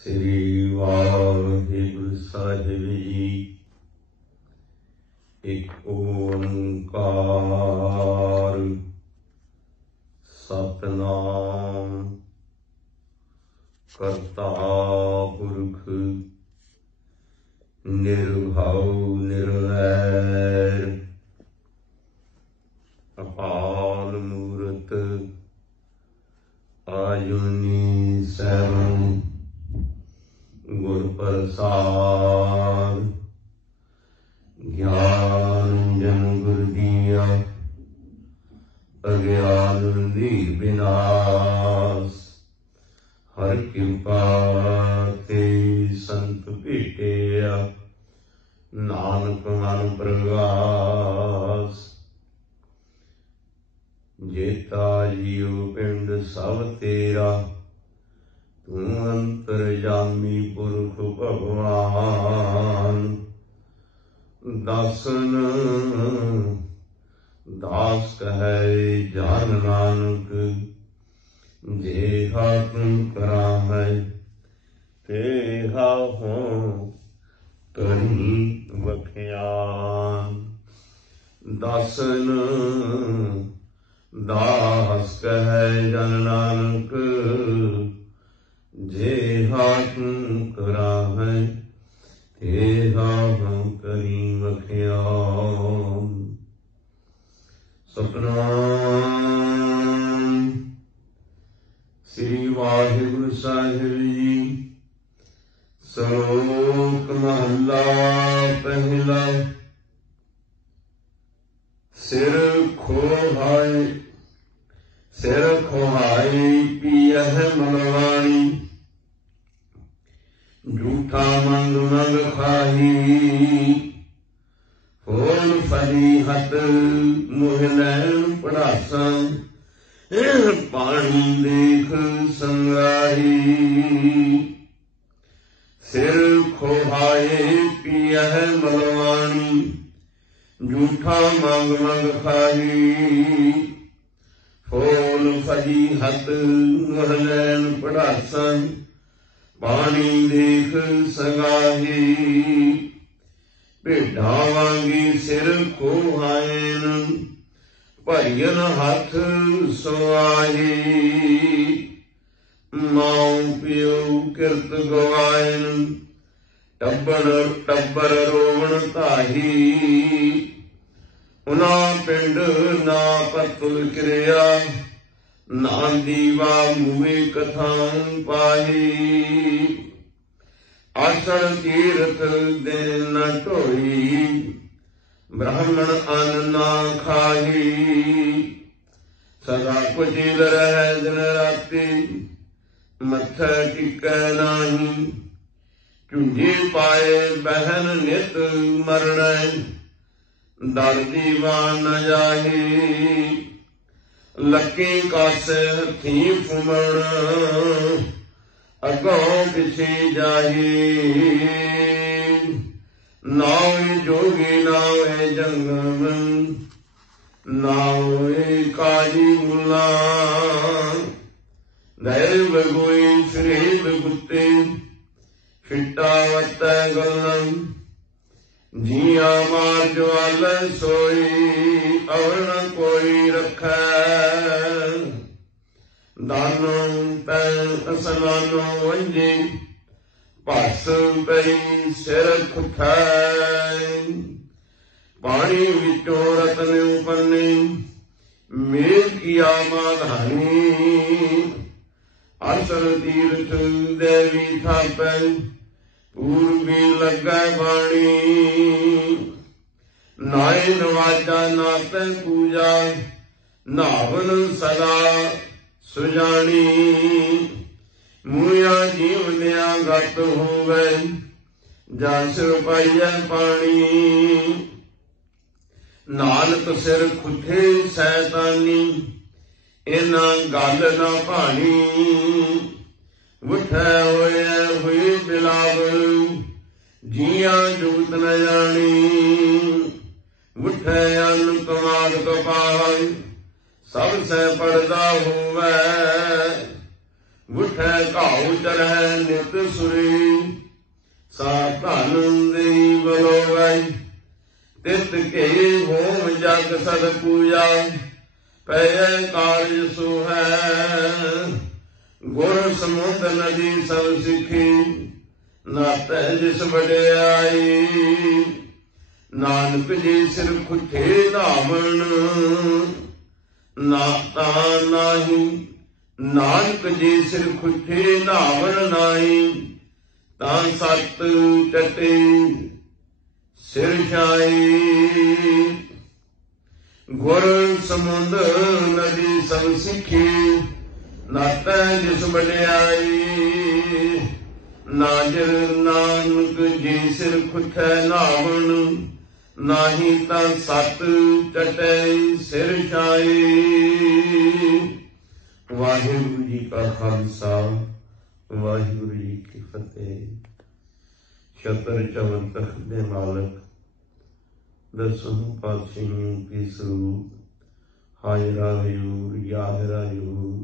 श्री वाहिगुरु साहिब जी। एक ओंकार सतनाम करता पुरख निर्भव निर्वैर अकाल मूरत आजुनी सैभं गुर प्रसाद। ज्ञान जन गुर दिया अज्ञान लीर विनाश। हर कृपा ते संत भेटिया नानक मन प्रगास। जेता जियो पिंड सब तेरा तू अंतरजामी पुरख भगवान। दासन दास कहे जान नानक जेहा तुम करा है तेहा हो कहीं बख्यान। दासन दास कहे जन नानक जेहा तुम करा है तेहा हम करी बख्यान। सतनाम श्री वाहिगुरु साहिब जी। श्लोक महला पहला। सिर खोहाई पियह मलवाणी। झूठा मंग मंग खाही होल फली हत मुह लैन पड़ासा। पानी देख संगाही। सिर खोहाए पियह मलवाणी। झूठा मंग मंग खाही होल फली हत मुह लैन पड़ासा। पानी देख संगाही। भेडा वांगी सिर खोहायन भरियन हथ सुआही। माऊ पियो किरत गवायन टब्बर रोवण ताही। उना पिंड ना पतुल क्रिया ना दीवा मुए कथां पाही। आसन तीर्थ दिन न ढोई ब्राह्मण अन्न ना खाही। सदा कुचिल रह दिन राति मत्थे टिकै नाही। झुंझी पाए बहन नित मरण दर दीवान न जाही। लकी कासे हथी फुमण अगों पिछे जाही। नावे जोगी नावे जंगम नावे काजी मुला। दैव गोई श्रीब गुत्ते फिटा वत्तै गल्लम। जिया मार ज्वाल सोई और न कोई रखै। दानो पै असमानो वंजी भस पई सिर खुथै। पानी विचों रतन उपन्ने मेघ किया माधानी। असल तीर्थ देवी थापै पूर्वी लगै बाणी। नाय नवाजा नातै पूजा नावन सदा सुजानी। मूया जीवनिया गत होवे जस पाइय पानी। नानक सिर खुथे सैतानी इना गल न भानी। उठै होए हुई बिलावल जिया जुगत न जानी। उठै अन्न कमाद कपाल सब सै पड़दा होवै। ਗੁਠੈ ਘਾਉ ਚਰਹਿ ਨਿਤ ਸੁਰੀ ਸਾ ਧਨ ਦੇਈ ਬਲੋਗਾਈ ਤਿਤ ਕੇ ਹੋਮ ਜਗ ਸਦ ਪੂਜਾ ਪੈ ਕਾਰਜ ਸੋ ਹੈ ਗੁਰ ਸਮੁੰਦ ਨਦੀ ਸਭ ਸਿੱਖੀ ਨਾਤੈ ਜਿਸ ਵਡਿਆਈ ਨਾਨਕ ਜੀ ਸਿਰ ਖੁੱਠੇ ਧਾਵਣ ਨਾਤਾ ਨਾਹੀ ਨਾਨਕ ਜੀ ਸਿਰ ਖੁੱਠੇ ਧਾਵਣ ਨਾਹੀ ਤਾਂ ਸਤ ਟਟੇ ਸਿਰ ਛਾਈ ਗੁਰ ਸਮੁੰਦ ਨਦੀ ਸਭ ਸਿੱਖੀ ਨਾਤੈ ਜਿਸ ਵਡਿਆਈ ਨਾਜਰ ਨਾਨਕ ਜੀ ਸਿਰ ਖੁੱਠੈ ਨਾਵਣ ਨਾਹੀ ਤਾਂ ਸਤ ਟਟੈ ਸਿਰ ਛਾਈ। ਵਾਹਿਗੁਰੂ ਜੀ ਕਾ ਖਾਲਸਾ ਵਾਹਿਗੁਰੂ ਜੀ ਕੀ ਫਤਿਹ। ਛਤਰ ਚਵਨ ਤਖਤ ਦੇ ਮਾਲਕ ਦਸਮ ਪਾਤਸ਼ਾਹੀਆਂ ਕੀ ਸਰੂਪ ਹਾਜ਼ਰਾ ਹਜ਼ੂਰ ਯਾਹਿਰਾ ਹਜ਼ੂਰ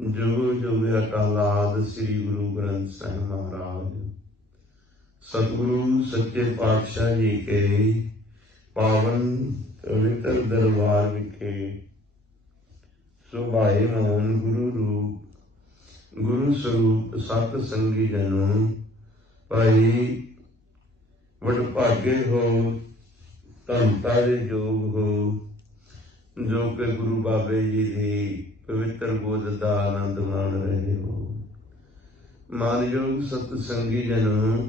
ਜੋ ਜੋ ਅਕਾਲਾਦ ਸ੍ਰੀ ਗੁਰੂ ਗ੍ਰੰਥ ਸਾਹਿਬ ਮਹਾਰਾਜ ਸਤਿਗੁਰੂ ਸੱਚੇ ਪਾਤਸ਼ਾਹ ਜੀ ਕੇ ਪਾਵਨ ਪਵਿੱਤਰ ਦਰਬਾਰ ਵਿਖੇ ਸੁਭਾਏ ਮੋਹਨ ਗੁਰੂ ਰੂਪ ਗੁਰੂ ਸਰੂਪ ਸਤ ਸੰਗੀ ਜਨੋ ਭਾਈ ਵਡਭਾਗੇ ਹੋ ਧੰਤਾ ਦੇ ਯੋਗ ਹੋ ਜੋ ਕਿ ਗੁਰੂ ਬਾਬੇ ਜੀ ਦੀ ਪਵਿੱਤਰ ਗੋਦ ਦਾ ਆਨੰਦ ਮਾਣ ਰਹੇ ਹੋ। ਮਾਨਯੋਗ ਸਤ ਸੰਗੀ ਜਨੋ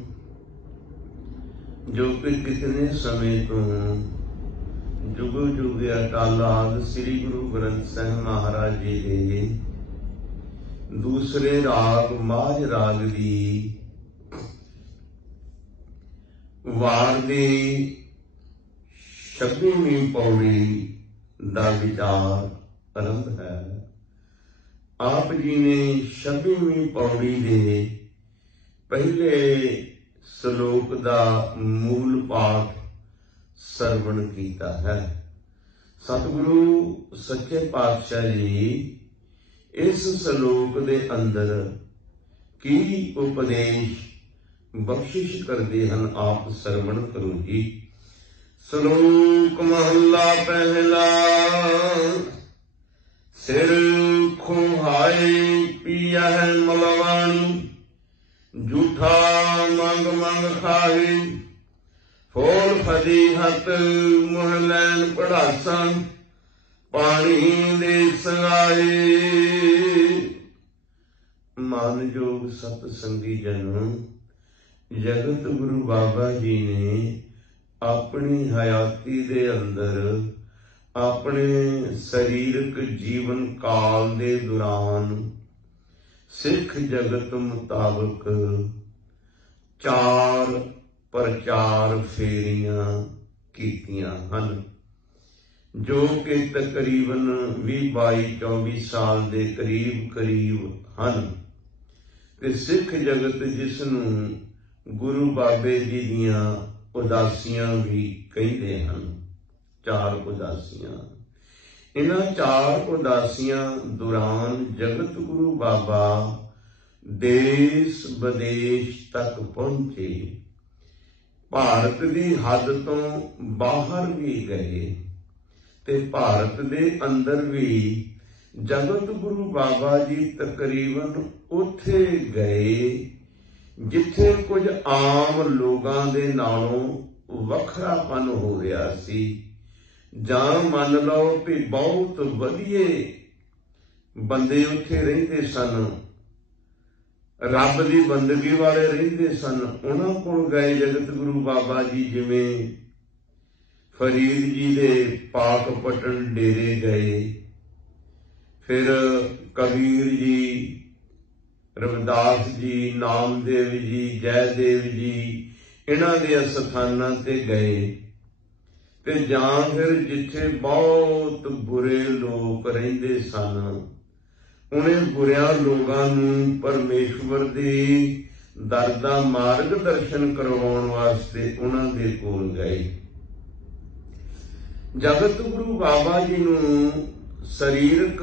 ਜੋ ਕਿ ਕਿਤਨੇ ਸਮੇਂ ਤੋਂ ਜੁਗੋ ਜੁਗ ਅਕਾਲਾਦ ਸ੍ਰੀ ਗੁਰੂ ਗ੍ਰੰਥ ਸਾਹਿਬ ਮਹਾਰਾਜ ਜੀ ਦੇ ਦੂਸਰੇ ਰਾਗ ਮਾਝ ਰਾਗ ਦੀ ਵਾਰ ਦੀ 26ਵੀਂ ਪੌੜੀ ਦਾ ਵਿਚਾਰ ਆਰੰਭ ਹੈ। ਆਪ ਜੀ ਨੇ 26ਵੀਂ ਪੌੜੀ ਦੇ ਪਹਿਲੇ ਸ਼ਲੋਕ ਦਾ ਮੂਲ ਪਾਠ ਸਰਵਣ ਕੀਤਾ ਹੈ। ਸਤਿਗੁਰੂ ਸੱਚੇ ਪਾਤਸ਼ਾਹ ਜੀ ਇਸ ਸ਼ਲੋਕ ਦੇ ਅੰਦਰ ਕੀ ਉਪਦੇਸ਼ ਬਖਸ਼ਿਸ਼ ਕਰਦੇ ਹਨ, ਆਪ ਸਰਵਣ ਕਰੋ ਜੀ। ਸ਼ਲੋਕ ਮਹੱਲਾ ਪਹਿਲਾ। ਸਿਰ ਖੁਹਾਈ ਪੀਐ ਮਲਵਾਣੀ ਝੂਠਾ ਮੰਗ ਮੰਗ ਖਾਹੀ ਫੋਲ ਫਦੀ ਹੱਥ ਮੁਹ ਲੈਣ ਪੜਾਸਾਂ ਪਾਣੀ ਦੇ ਸੰਗਾਈ। ਮਾਨਯੋਗ ਸਤ ਸੰਗੀ ਜਨੋ ਜਗਤ ਗੁਰੂ ਬਾਬਾ ਜੀ ਨੇ ਆਪਣੀ ਹਯਾਤੀ ਦੇ ਅੰਦਰ ਆਪਣੇ ਸਰੀਰਕ ਜੀਵਨ ਕਾਲ ਦੇ ਦੌਰਾਨ ਸਿੱਖ ਜਗਤ ਮੁਤਾਬਕ 4 ਪ੍ਰਚਾਰ ਫੇਰੀਆਂ ਕੀਤੀਆਂ ਹਨ, ਜੋ ਕਿ ਤਕਰੀਬਨ 20-22-24 ਸਾਲ ਦੇ ਕਰੀਬ ਹਨ। ਤੇ ਸਿੱਖ ਜਗਤ ਜਿਸ ਨੂੰ ਗੁਰੂ ਬਾਬੇ ਜੀ ਦੀਆਂ ਉਦਾਸੀਆਂ ਵੀ ਕਹਿੰਦੇ ਹਨ, 4 ਉਦਾਸੀਆਂ। ਇਹਨਾਂ 4 ਉਦਾਸੀਆਂ ਦੌਰਾਨ ਜਗਤ ਗੁਰੂ ਬਾਬਾ ਦੇਸ਼ ਵਿਦੇਸ਼ ਤੱਕ ਪਹੁੰਚੇ, ਭਾਰਤ ਦੀ ਹੱਦ ਤੋਂ ਬਾਹਰ ਵੀ ਗਏ ਤੇ ਭਾਰਤ ਦੇ ਅੰਦਰ ਵੀ ਜਗਤ ਗੁਰੂ ਬਾਬਾ ਜੀ ਤਕਰੀਬਨ ਉੱਥੇ ਗਏ ਜਿੱਥੇ ਕੁਝ ਆਮ ਲੋਕਾਂ ਦੇ ਨਾਲੋਂ ਵੱਖਰਾਪਨ ਹੋ ਰਿਹਾ ਸੀ, ਜਾਂ ਮੰਨ ਲਓ ਕਿ ਬਹੁਤ ਵਧੀਆ ਬੰਦੇ ਉੱਥੇ ਰਹਿੰਦੇ ਸਨ, ਰੱਬ ਦੀ ਬੰਦਗੀ ਵਾਲੇ ਰਹਿੰਦੇ ਸਨ। ਉਹਨਾਂ ਕੋਲ ਗਏ ਜਗਤ ਗੁਰੂ ਬਾਬਾ ਜੀ, ਜਿਵੇਂ ਫਰੀਦ ਜੀ ਦੇ ਪਾਕ ਪਟਨ ਡੇਰੇ ਗਏ, ਫਿਰ ਕਬੀਰ ਜੀ, ਰਵਿਦਾਸ ਜੀ, ਨਾਮਦੇਵ ਜੀ, ਜੈਦੇਵ ਜੀ, ਇਹਨਾਂ ਦੇ ਅਸਥਾਨਾਂ ਤੇ ਗਏ। ਤੇ ਜਾਂ ਫਿਰ ਜਿੱਥੇ ਬਹੁਤ ਬੁਰੇ ਲੋਕ ਰਹਿੰਦੇ ਸਨ, ਉਹਨੇ ਬੁਰਿਆਂ ਲੋਕਾਂ ਨੂੰ ਪਰਮੇਸ਼ਵਰ ਦੇ ਦਰ ਦਾ ਮਾਰਗ ਦਰਸ਼ਨ ਕਰਵਾਉਣ ਵਾਸਤੇ ਉਹਨਾਂ ਦੇ ਕੋਲ ਗਏ। ਜਗਤ ਗੁਰੂ ਬਾਬਾ ਜੀ ਨੂੰ ਸਰੀਰਕ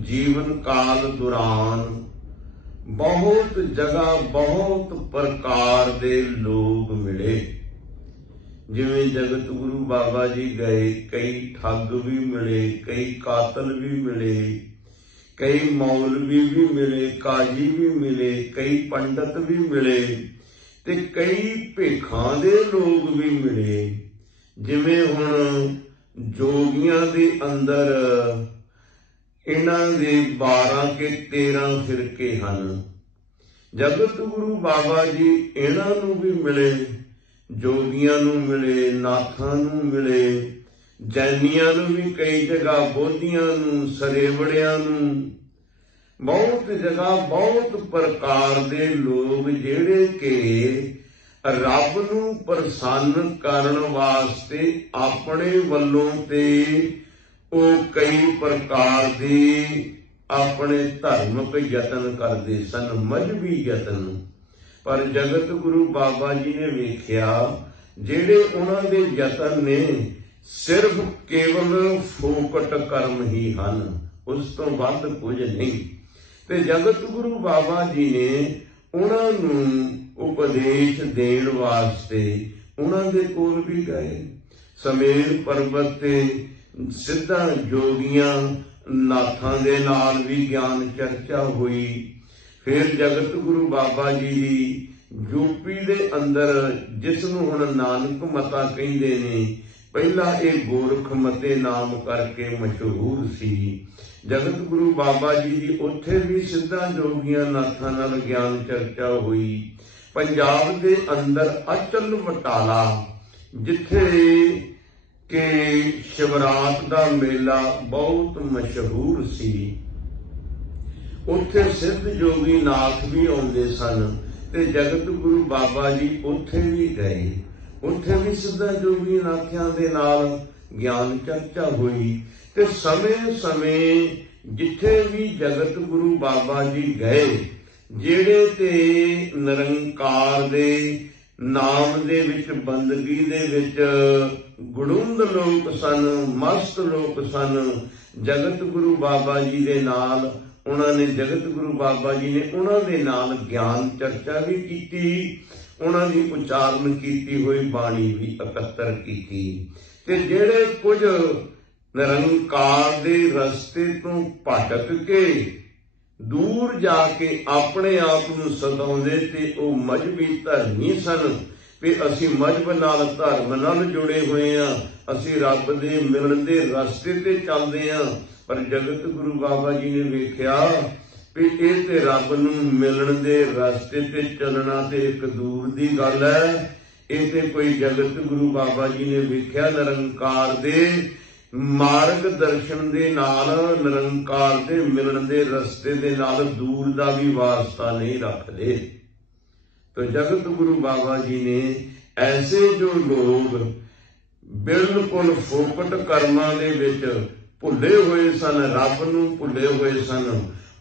ਜੀਵਨ ਕਾਲ ਦੌਰਾਨ ਬਹੁਤ ਜਗ੍ਹਾ ਬਹੁਤ ਪ੍ਰਕਾਰ ਦੇ ਲੋਕ ਮਿਲੇ। ਜਿਵੇਂ ਜਗਤ ਗੁਰੂ ਬਾਬਾ ਜੀ ਗਏ, ਕਈ ਠੱਗ ਵੀ ਮਿਲੇ, ਕਈ ਕਾਤਲ ਵੀ ਮਿਲੇ, ਕਈ ਮੌਲਵੀ ਵੀ ਮਿਲੇ, ਕਾਜੀ ਵੀ ਮਿਲੇ, ਕਈ ਪੰਡਤ ਵੀ ਮਿਲੇ ਤੇ ਕਈ ਭੇਖਾਂ ਦੇ ਲੋਕ ਵੀ ਮਿਲੇ। ਜਿਵੇਂ ਹੁਣ ਜੋਗੀਆਂ ਦੇ ਅੰਦਰ ਇਹਨਾਂ ਦੇ 12 ਕੇ 13 ਫਿਰਕੇ ਹਨ। ਜਗਤ ਗੁਰੂ ਬਾਬਾ ਜੀ ਇਹਨਾਂ ਨੂੰ ਵੀ ਮਿਲੇ, ਜੋਗੀਆਂ ਨੂੰ ਮਿਲੇ, ਨਾਥਾਂ ਨੂੰ ਮਿਲੇ, ਜੈਨੀਆਂ ਨੂੰ ਵੀ ਕਈ ਜਗ੍ਹਾ, ਬੋਧੀਆਂ ਨੂੰ, ਸਰੇਵੜਿਆਂ ਨੂੰ, ਬਹੁਤ ਜਗ੍ਹਾ ਬਹੁਤ ਪ੍ਰਕਾਰ ਦੇ ਲੋਕ ਜਿਹੜੇ ਕਿ ਰੱਬ ਨੂੰ ਪ੍ਰਸੰਨ ਕਰਨ ਵਾਸਤੇ ਆਪਣੇ ਵੱਲੋਂ ਤੇ ਉਹ ਕਈ ਪ੍ਰਕਾਰ ਦੇ ਆਪਣੇ ਧਾਰਮਿਕ ਯਤਨ ਕਰਦੇ ਸਨ, ਮਜ਼ਹਬੀ ਯਤਨ। ਪਰ ਜਗਤ ਗੁਰੂ ਬਾਬਾ ਜੀ ਨੇ ਵੇਖਿਆ ਜਿਹੜੇ ਉਹਨਾਂ ਦੇ ਯਤਨ ਨੇ ਸਿਰਫ ਕੇਵਲ ਫੋਕਟ ਕਰਮ ਹੀ ਹਨ, ਉਸ ਤੋਂ ਵੱਧ ਕੁਝ ਨਹੀਂ। ਤੇ ਜਗਤ ਗੁਰੂ ਬਾਬਾ ਜੀ ਨੇ ਉਹਨਾਂ ਨੂੰ ਉਪਦੇਸ਼ ਦੇਣ ਵਾਸਤੇ ਉਹਨਾਂ ਦੇ ਕੋਲ ਵੀ ਗਏ। ਸਮੇਰ ਪਰਬਤ ਤੇ ਸਿੱਧਾ ਜੋਗੀਆਂ ਨਾਥਾਂ ਦੇ ਨਾਲ ਵੀ ਗਿਆਨ ਚਰਚਾ ਹੋਈ। ਫਿਰ ਜਗਤ ਗੁਰੂ ਬਾਬਾ ਜੀ ਦੀ ਯੂਪੀ ਦੇ ਅੰਦਰ, ਜਿਸ ਨੂੰ ਹੁਣ ਨਾਨਕ ਮਤਾ ਕਹਿੰਦੇ ਨੇ, ਪਹਿਲਾਂ ਇਹ ਗੋਰਖ ਮਤੇ ਨਾਮ ਕਰਕੇ ਮਸ਼ਹੂਰ ਸੀ। ਜਗਤ ਗੁਰੂ ਬਾਬਾ ਜੀ ਦੀ ਉੱਥੇ ਵੀ ਸਿੱਧਾ ਜੋਗੀਆਂ ਨਾਥਾਂ ਨਾਲ ਗਿਆਨ ਚਰਚਾ ਹੋਈ। ਪੰਜਾਬ ਦੇ ਅੰਦਰ ਅਚਲ ਬਟਾਲਾ, ਜਿੱਥੇ ਕਿ ਸ਼ਿਵਰਾਤ ਦਾ ਮੇਲਾ ਬਹੁਤ ਮਸ਼ਹੂਰ ਸੀ, ਉੱਥੇ ਸਿੱਧ ਜੋਗੀ ਨਾਥ ਵੀ ਆਉਂਦੇ ਸਨ ਤੇ ਜਗਤ ਗੁਰੂ ਬਾਬਾ ਜੀ ਉੱਥੇ ਵੀ ਗਏ। ਉੱਥੇ ਵੀ ਸਿੱਧਾ ਜੋਗੀ ਨਾਥਿਆਂ ਦੇ ਨਾਲ ਗਿਆਨ ਚਰਚਾ ਹੋਈ। ਤੇ ਸਮੇਂ ਜਿੱਥੇ ਵੀ ਜਗਤ ਗੁਰੂ ਬਾਬਾ ਜੀ ਗਏ, ਜਿਹੜੇ ਤੇ ਨਿਰੰਕਾਰ ਦੇ ਨਾਮ ਦੇ ਵਿੱਚ, ਬੰਦਗੀ ਦੇ ਵਿੱਚ ਗੁੜੁੰਦ ਲੋਕ ਸਨ, ਮਸਤ ਲੋਕ ਸਨ, ਜਗਤ ਗੁਰੂ ਬਾਬਾ ਜੀ ਦੇ ਨਾਲ ਉਹਨਾਂ ਨੇ, ਜਗਤ ਗੁਰੂ ਬਾਬਾ ਜੀ ਨੇ ਉਹਨਾਂ ਦੇ ਨਾਲ ਗਿਆਨ ਚਰਚਾ ਵੀ ਕੀਤੀ, ਉਹਨਾਂ ਦੀ ਉਚਾਰਨ ਕੀਤੀ ਹੋਈ ਬਾਣੀ ਵੀ ਇਕੱਤਰ ਕੀਤੀ। ਤੇ ਜਿਹੜੇ ਕੁਝ ਨਿਰੰਕਾਰ ਦੇ ਰਸਤੇ ਤੋਂ ਭਟਕ ਕੇ ਦੂਰ ਜਾ ਕੇ ਆਪਣੇ ਆਪ ਨੂੰ ਸਤਾਉਂਦੇ ਤੇ ਉਹ ਮਜ਼ਹਬੀ ਧਰਮੀ ਸਨ ਵੀ ਅਸੀਂ ਮਜ਼ਹਬ ਨਾਲ, ਧਰਮ ਨਾਲ ਜੁੜੇ ਹੋਏ ਹਾਂ, ਅਸੀਂ ਰੱਬ ਦੇ ਮਿਲਣ ਦੇ ਰਸਤੇ ਤੇ ਚੱਲਦੇ ਹਾਂ। ਪਰ ਜਗਤ ਗੁਰੂ ਬਾਬਾ ਜੀ ਨੇ ਵੇਖਿਆ ਵੀ ਇਹ ਤੇ ਰੱਬ ਨੂੰ ਮਿਲਣ ਦੇ ਰਸਤੇ ਤੇ ਚੱਲਣਾ ਤੇ ਇੱਕ ਦੂਰ ਦੀ ਗੱਲ ਹੈ। ਇਹ ਤੇ ਕੋਈ ਜਗਤ ਗੁਰੂ ਬਾਬਾ ਜੀ ਨੇ ਵੇਖਿਆ ਨਿਰੰਕਾਰ ਦੇ ਮਾਰਗ ਦਰਸ਼ਨ ਦੇ ਨਾਲ, ਨਿਰੰਕਾਰ ਦੇ ਮਿਲਣ ਦੇ ਰਸਤੇ ਦੇ ਨਾਲ ਦੂਰ ਦਾ ਵੀ ਵਾਸਤਾ ਨਹੀਂ ਰੱਖਦੇ। तो जगत गुरु बाबा जी ने ऐसे जो लोग बिल्कुल फोकट कर्मां दे विच भुले हुए सन, रब नूं भुले हुए सन,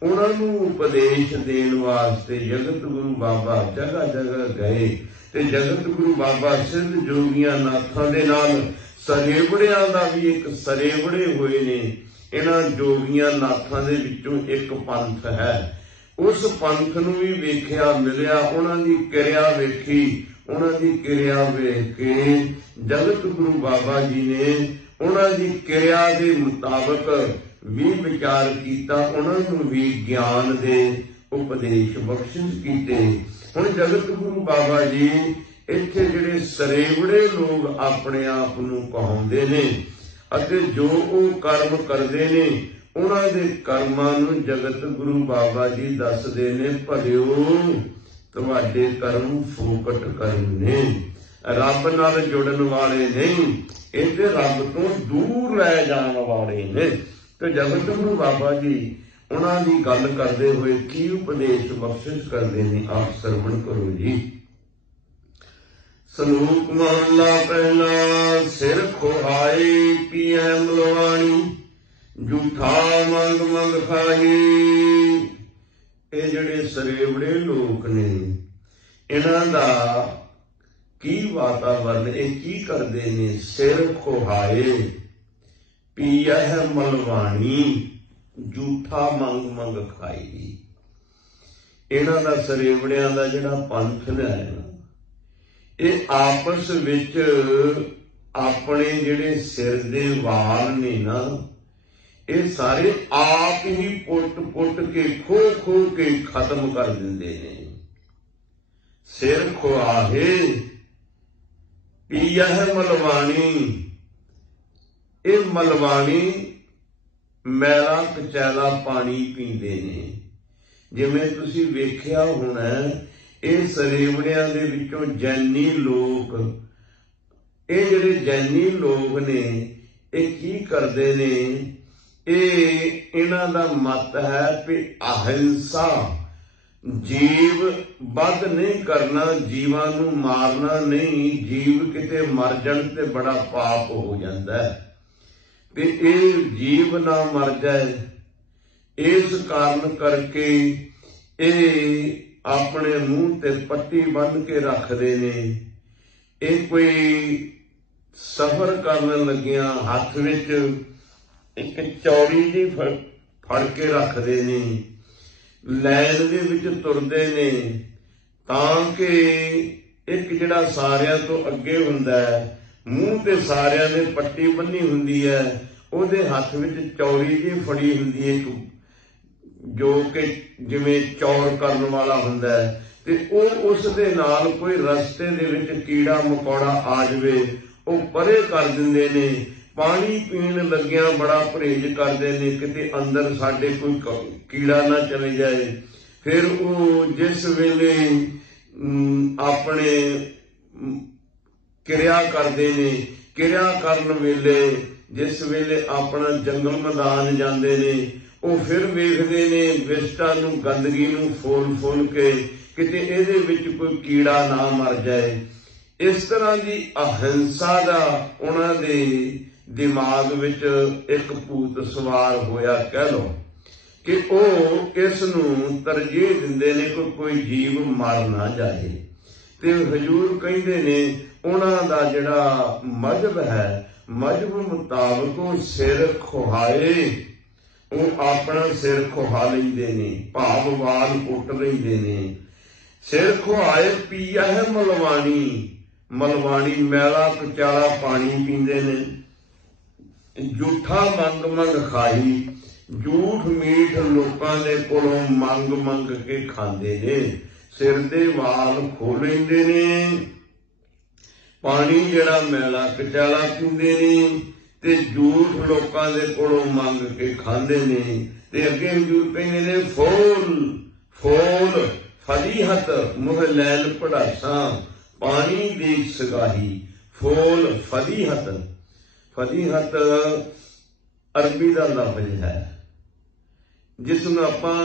उन्हां नूं उपदेश देण वास्ते जगत गुरु बाबा जगह जगह गए। ते जगत गुरु बाबा सिद्ध जोगियां नाथां दे नाल सरेवड़ियां दा भी एक सरेवड़े हुए ने। इन्हां जोगियां नाथां दे विचों एक पंथ है, उस पंथ नूं भी वेखिया मिलिया, उन्हां दी किरिया वेखी, उन्हां दी किरिया वेख के जगत गुरु बाबा जी ने उन्हां दी किरिया दे मुताबक भी विचार कीता, उन्हां नूं भी ज्ञान दे उपदेश बख्शिश कीते। हुण जगत गुरु बाबा जी इत्थे जिहड़े सरेवड़े लोग अपने आप नूं कहाउंदे ने अते जो ਉਹ कर्म करदे ने उन्हां दे कर्मां नूं जगत गुरु बाबा जी दसदे ने, भलिओ तुहाडे कर्म फूकट कर्म ने, रब नाल जुड़न वाले नहीं, इह ते रब तो दूर लै जाण वाले ने। ते जगत गुरु बाबा जी उन्हां दी गल करदे होए की उपदेश बख्शिश करदे ने, आप सरवण करो जी। सलूक महला पहला, सिर खुहाए पिए मलवाणी, झूठा मंग मंग खाई। ये जिहड़े सरेवड़े लोक ने इन्हां दा की वातावरण, ये की करदे ने, सिर खुहाए ਪੀਐ ਮਲਵਾਣੀ, ਝੂਠਾ ਮੰਗ ਮੰਗ ਖਾਈ। ਇਹਨਾਂ ਦਾ ਸਰੇਵੜਿਆਂ ਦਾ ਜਿਹੜਾ ਪੰਥ ਲਿਆ, ਇਹ ਆਪਸ ਵਿੱਚ ਆਪਣੇ ਜਿਹੜੇ ਸਿਰ ਦੇ ਵਾਲ ਨੇ ਨਾ, ਇਹ ਸਾਰੇ ਆਪ ਹੀ ਪੁੱਟ ਪੁੱਟ ਕੇ ਖੋ ਖੋ ਕੇ ਖਤਮ ਕਰ ਦਿੰਦੇ ਨੇ। ਸਿਰ ਖੁਆਹੇ ਪੀਐ ਮਲਵਾਣੀ, ਇਹ ਮਲਵਾਣੀ ਮੈਲਾ ਕਚੈਲਾ ਪਾਣੀ ਪੀਂਦੇ ਨੇ। ਜਿਵੇਂ ਤੁਸੀਂ ਵੇਖਿਆ ਹੋਣਾ, ਇਹ ਸਰੇਵੜਿਆਂ ਦੇ ਵਿੱਚੋਂ ਜੈਨੀ ਲੋਕ, ਇਹ ਜਿਹੜੇ ਜੈਨੀ ਲੋਕ ਨੇ, ਇਹ ਕੀ ਕਰਦੇ ਨੇ, ਇਹਨਾਂ ਦਾ ਮਤ ਹੈ ਕਿ ਅਹਿੰਸਾ, ਜੀਵ ਵੱਧ ਨਹੀਂ ਕਰਨਾ, ਜੀਵਾਂ ਨੂੰ ਮਾਰਨਾ ਨਹੀਂ। ਜੀਵ ਕਿਤੇ ਮਰ ਜਾਣ ਤੇ ਬੜਾ ਪਾਪ ਹੋ ਜਾਂਦਾ ਹੈ, ਤੇ ਇਹ ਜੀਵ ਨਾ ਮਰ ਜਾਏ, ਇਸ ਕਾਰਨ ਕਰਕੇ ਇਹ ਆਪਣੇ ਮੂੰਹ ਤੇ ਪੱਟੀ ਬੰਨ੍ਹ ਕੇ ਰੱਖਦੇ ਨੇ। ਇਹ ਕੋਈ ਸਫ਼ਰ ਕਰਨ ਲੱਗਿਆਂ ਹੱਥ ਵਿੱਚ ਇੱਕ ਚੌੜੀ ਜਿਹੀ ਫੜ ਕੇ ਰੱਖਦੇ ਨੇ, ਲਾਈਨ ਦੇ ਵਿੱਚ ਤੁਰਦੇ ਨੇ, ਤਾਂ ਕਿ ਇੱਕ ਜਿਹੜਾ ਸਾਰਿਆਂ ਤੋਂ ਅੱਗੇ ਹੁੰਦਾ ਹੈ, ਮੂੰਹ ਤੇ ਸਾਰਿਆਂ ਨੇ ਪੱਟੀ ਬੰਨੀ ਹੁੰਦੀ ਹੈ, ਉਹਦੇ ਹੱਥ ਵਿੱਚ ਚੌੜੀ ਜਿਹੀ ਫੜੀ ਹੁੰਦੀ ਹੈ, ਜੋ ਕਿ ਜਿਵੇਂ ਚੌਰ ਕਰਨ ਵਾਲਾ ਹੁੰਦਾ ਹੈ, ਤੇ ਉਹ ਉਸ ਦੇ ਨਾਲ ਕੋਈ ਰਸਤੇ ਦੇ ਵਿੱਚ ਕੀੜਾ ਮਕੌੜਾ ਆ ਜਾਵੇ, ਉਹ ਪਰੇ ਕਰ ਦਿੰਦੇ ਨੇ। ਪਾਣੀ ਪੀਣ ਲੱਗਿਆਂ ਬੜਾ ਪਰਹੇਜ਼ ਕਰਦੇ ਨੇ, ਕਿਤੇ ਅੰਦਰ ਸਾਡੇ ਕੋਈ ਕੀੜਾ ਨਾ ਚਲੇ ਜਾਏ। ਫਿਰ ਉਹ ਜਿਸ ਵੇਲੇ ਆਪਣੇ ਕਿਰਿਆ ਕਰਦੇ ਨੇ, ਕਿਰਿਆ ਕਰਨ ਵੇਲੇ ਜਿਸ ਵੇਲੇ ਆਪਣਾ ਜੰਗਲ ਮੈਦਾਨ ਜਾਂਦੇ ਨੇ, ਉਹ ਫਿਰ ਵੇਖਦੇ ਨੇ ਵਿਸ਼ਟਾ ਨੂੰ, ਗੰਦਗੀ ਨੂੰ ਫੋਲ ਫੋਲ ਕੇ, ਕਿਤੇ ਇਹਦੇ ਵਿੱਚ ਕੋਈ ਕੀੜਾ ਨਾ ਮਰ ਜਾਏ। ਇਸ ਤਰ੍ਹਾਂ ਦੀ ਅਹਿੰਸਾ ਦਾ ਉਹਨਾਂ ਦੇ ਦਿਮਾਗ ਵਿੱਚ ਇੱਕ ਭੂਤ ਸਵਾਰ ਹੋਇਆ, ਕਹਿ ਲਓ, ਕਿ ਉਹ ਇਸ ਨੂੰ ਤਰਜੀਹ ਦਿੰਦੇ ਨੇ ਕਿ ਕੋਈ ਜੀਵ ਮਰ ਨਾ ਜਾਏ। ਤੇ ਹਜ਼ੂਰ ਕਹਿੰਦੇ ਨੇ ਉਹਨਾਂ ਦਾ ਜਿਹੜਾ ਮਜ਼ਹਬ ਹੈ, ਮਜ਼ਹਬ ਮੁਤਾਬਕ ਉਹ ਸਿਰ ਖੁਹਾਏ, ਉਹ ਆਪਣਾ ਸਿਰ ਖੁਹਾ ਲੈਂਦੇ ਨੇ, ਭਾਵ ਵਾਲ ਪੁੱਟ ਲੈਂਦੇ ਨੇ। ਸਿਰ ਖੁਹਾਏ ਪੀਐ ਮਲਵਾਣੀ, ਮਲਵਾਣੀ ਮੈਲਾ ਕਚਾਲਾ ਪਾਣੀ ਪੀਂਦੇ ਨੇ। ਝੂਠਾ ਮੰਗ ਮੰਗ ਖਾਈ, ਝੂਠ ਮੀਠ ਲੋਕਾਂ ਦੇ ਕੋਲੋਂ ਮੰਗ ਮੰਗ ਕੇ ਖਾਂਦੇ ਨੇ। ਸਿਰ ਦੇ ਵਾਲ ਖੋਹ ਲੈਂਦੇ ਨੇ, ਪਾਣੀ ਜਿਹੜਾ ਮੈਲਾ ਕਚਾਲਾ ਪੀਂਦੇ ਨੇ, ਤੇ ਝੂਠ ਲੋਕਾਂ ਦੇ ਕੋਲੋਂ ਮੰਗ ਕੇ ਖਾਂਦੇ ਨੇ। ਤੇ ਅੱਗੇ ਹਜ਼ੂਰ ਕਹਿੰਦੇ ਨੇ ਫੋਲ ਫੋਲ ਫਲੀਹਤ ਮੁਹ ਲੈਣ ਪੜਾਸਾਂ, ਪਾਣੀ ਦੀ ਸਗਾਹੀ। ਫੋਲ ਫਲੀਹਤ, ਫਲੀਹਤ ਅਰਬੀ ਦਾ ਲਫ਼ਜ਼ ਹੈ, ਜਿਸ ਨੂੰ ਆਪਾਂ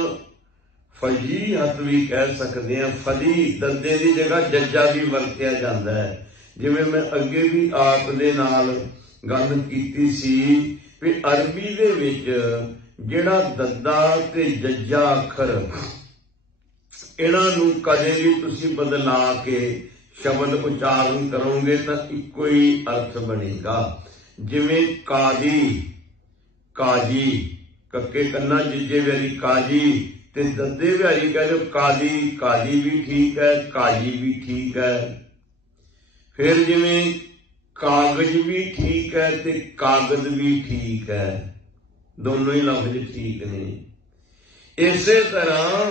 ਫਲੀਹਤ ਵੀ ਕਹਿ ਸਕਦੇ ਹਾਂ। ਫਲੀ ਦੱਦੇ ਦੀ ਜਗ੍ਹਾ ਜੱਜਾ ਵੀ ਵਰਤਿਆ ਜਾਂਦਾ ਹੈ। ਜਿਵੇਂ ਮੈਂ ਅੱਗੇ ਵੀ ਆਪ ਦੇ ਨਾਲ ਗੱਲ ਕੀਤੀ ਸੀ ਵੀ ਅਰਬੀ ਦੇ ਵਿੱਚ ਜਿਹੜਾ ਦੱਦਾ ਤੇ ਜੱਜਾ ਅੱਖਰ, ਇਹਨਾਂ ਨੂੰ ਕਦੇ ਵੀ ਤੁਸੀਂ ਬਦਲਾ ਕੇ ਸ਼ਬਦ ਉਚਾਰਨ ਕਰੋਗੇ ਤਾਂ ਇੱਕੋ ਹੀ ਅਰਥ ਬਣੇਗਾ। ਜਿਵੇਂ ਕਾਜੀ, ਕਾਜੀ, ਕੱਕੇ ਕੰਨਾ ਜਿੱਜੇ ਵਾਲੀ ਕਾਜੀ, ਤੇ ਦੱਦੇ ਵਿਹਾਰੀ ਕਹਿ ਦਿਓ ਕਾਜੀ, ਕਾਜੀ ਵੀ ਠੀਕ ਹੈ, ਕਾਜੀ ਵੀ ਠੀਕ ਹੈ। ਫਿਰ ਜਿਵੇਂ ਕਾਗਜ਼ ਵੀ ਠੀਕ ਹੈ ਤੇ ਕਾਗਜ਼ ਵੀ ਠੀਕ ਹੈ, ਦੋਨੋਂ ਹੀ ਲਫ਼ਜ਼ ਠੀਕ ਨੇ। ਇਸੇ ਤਰ੍ਹਾਂ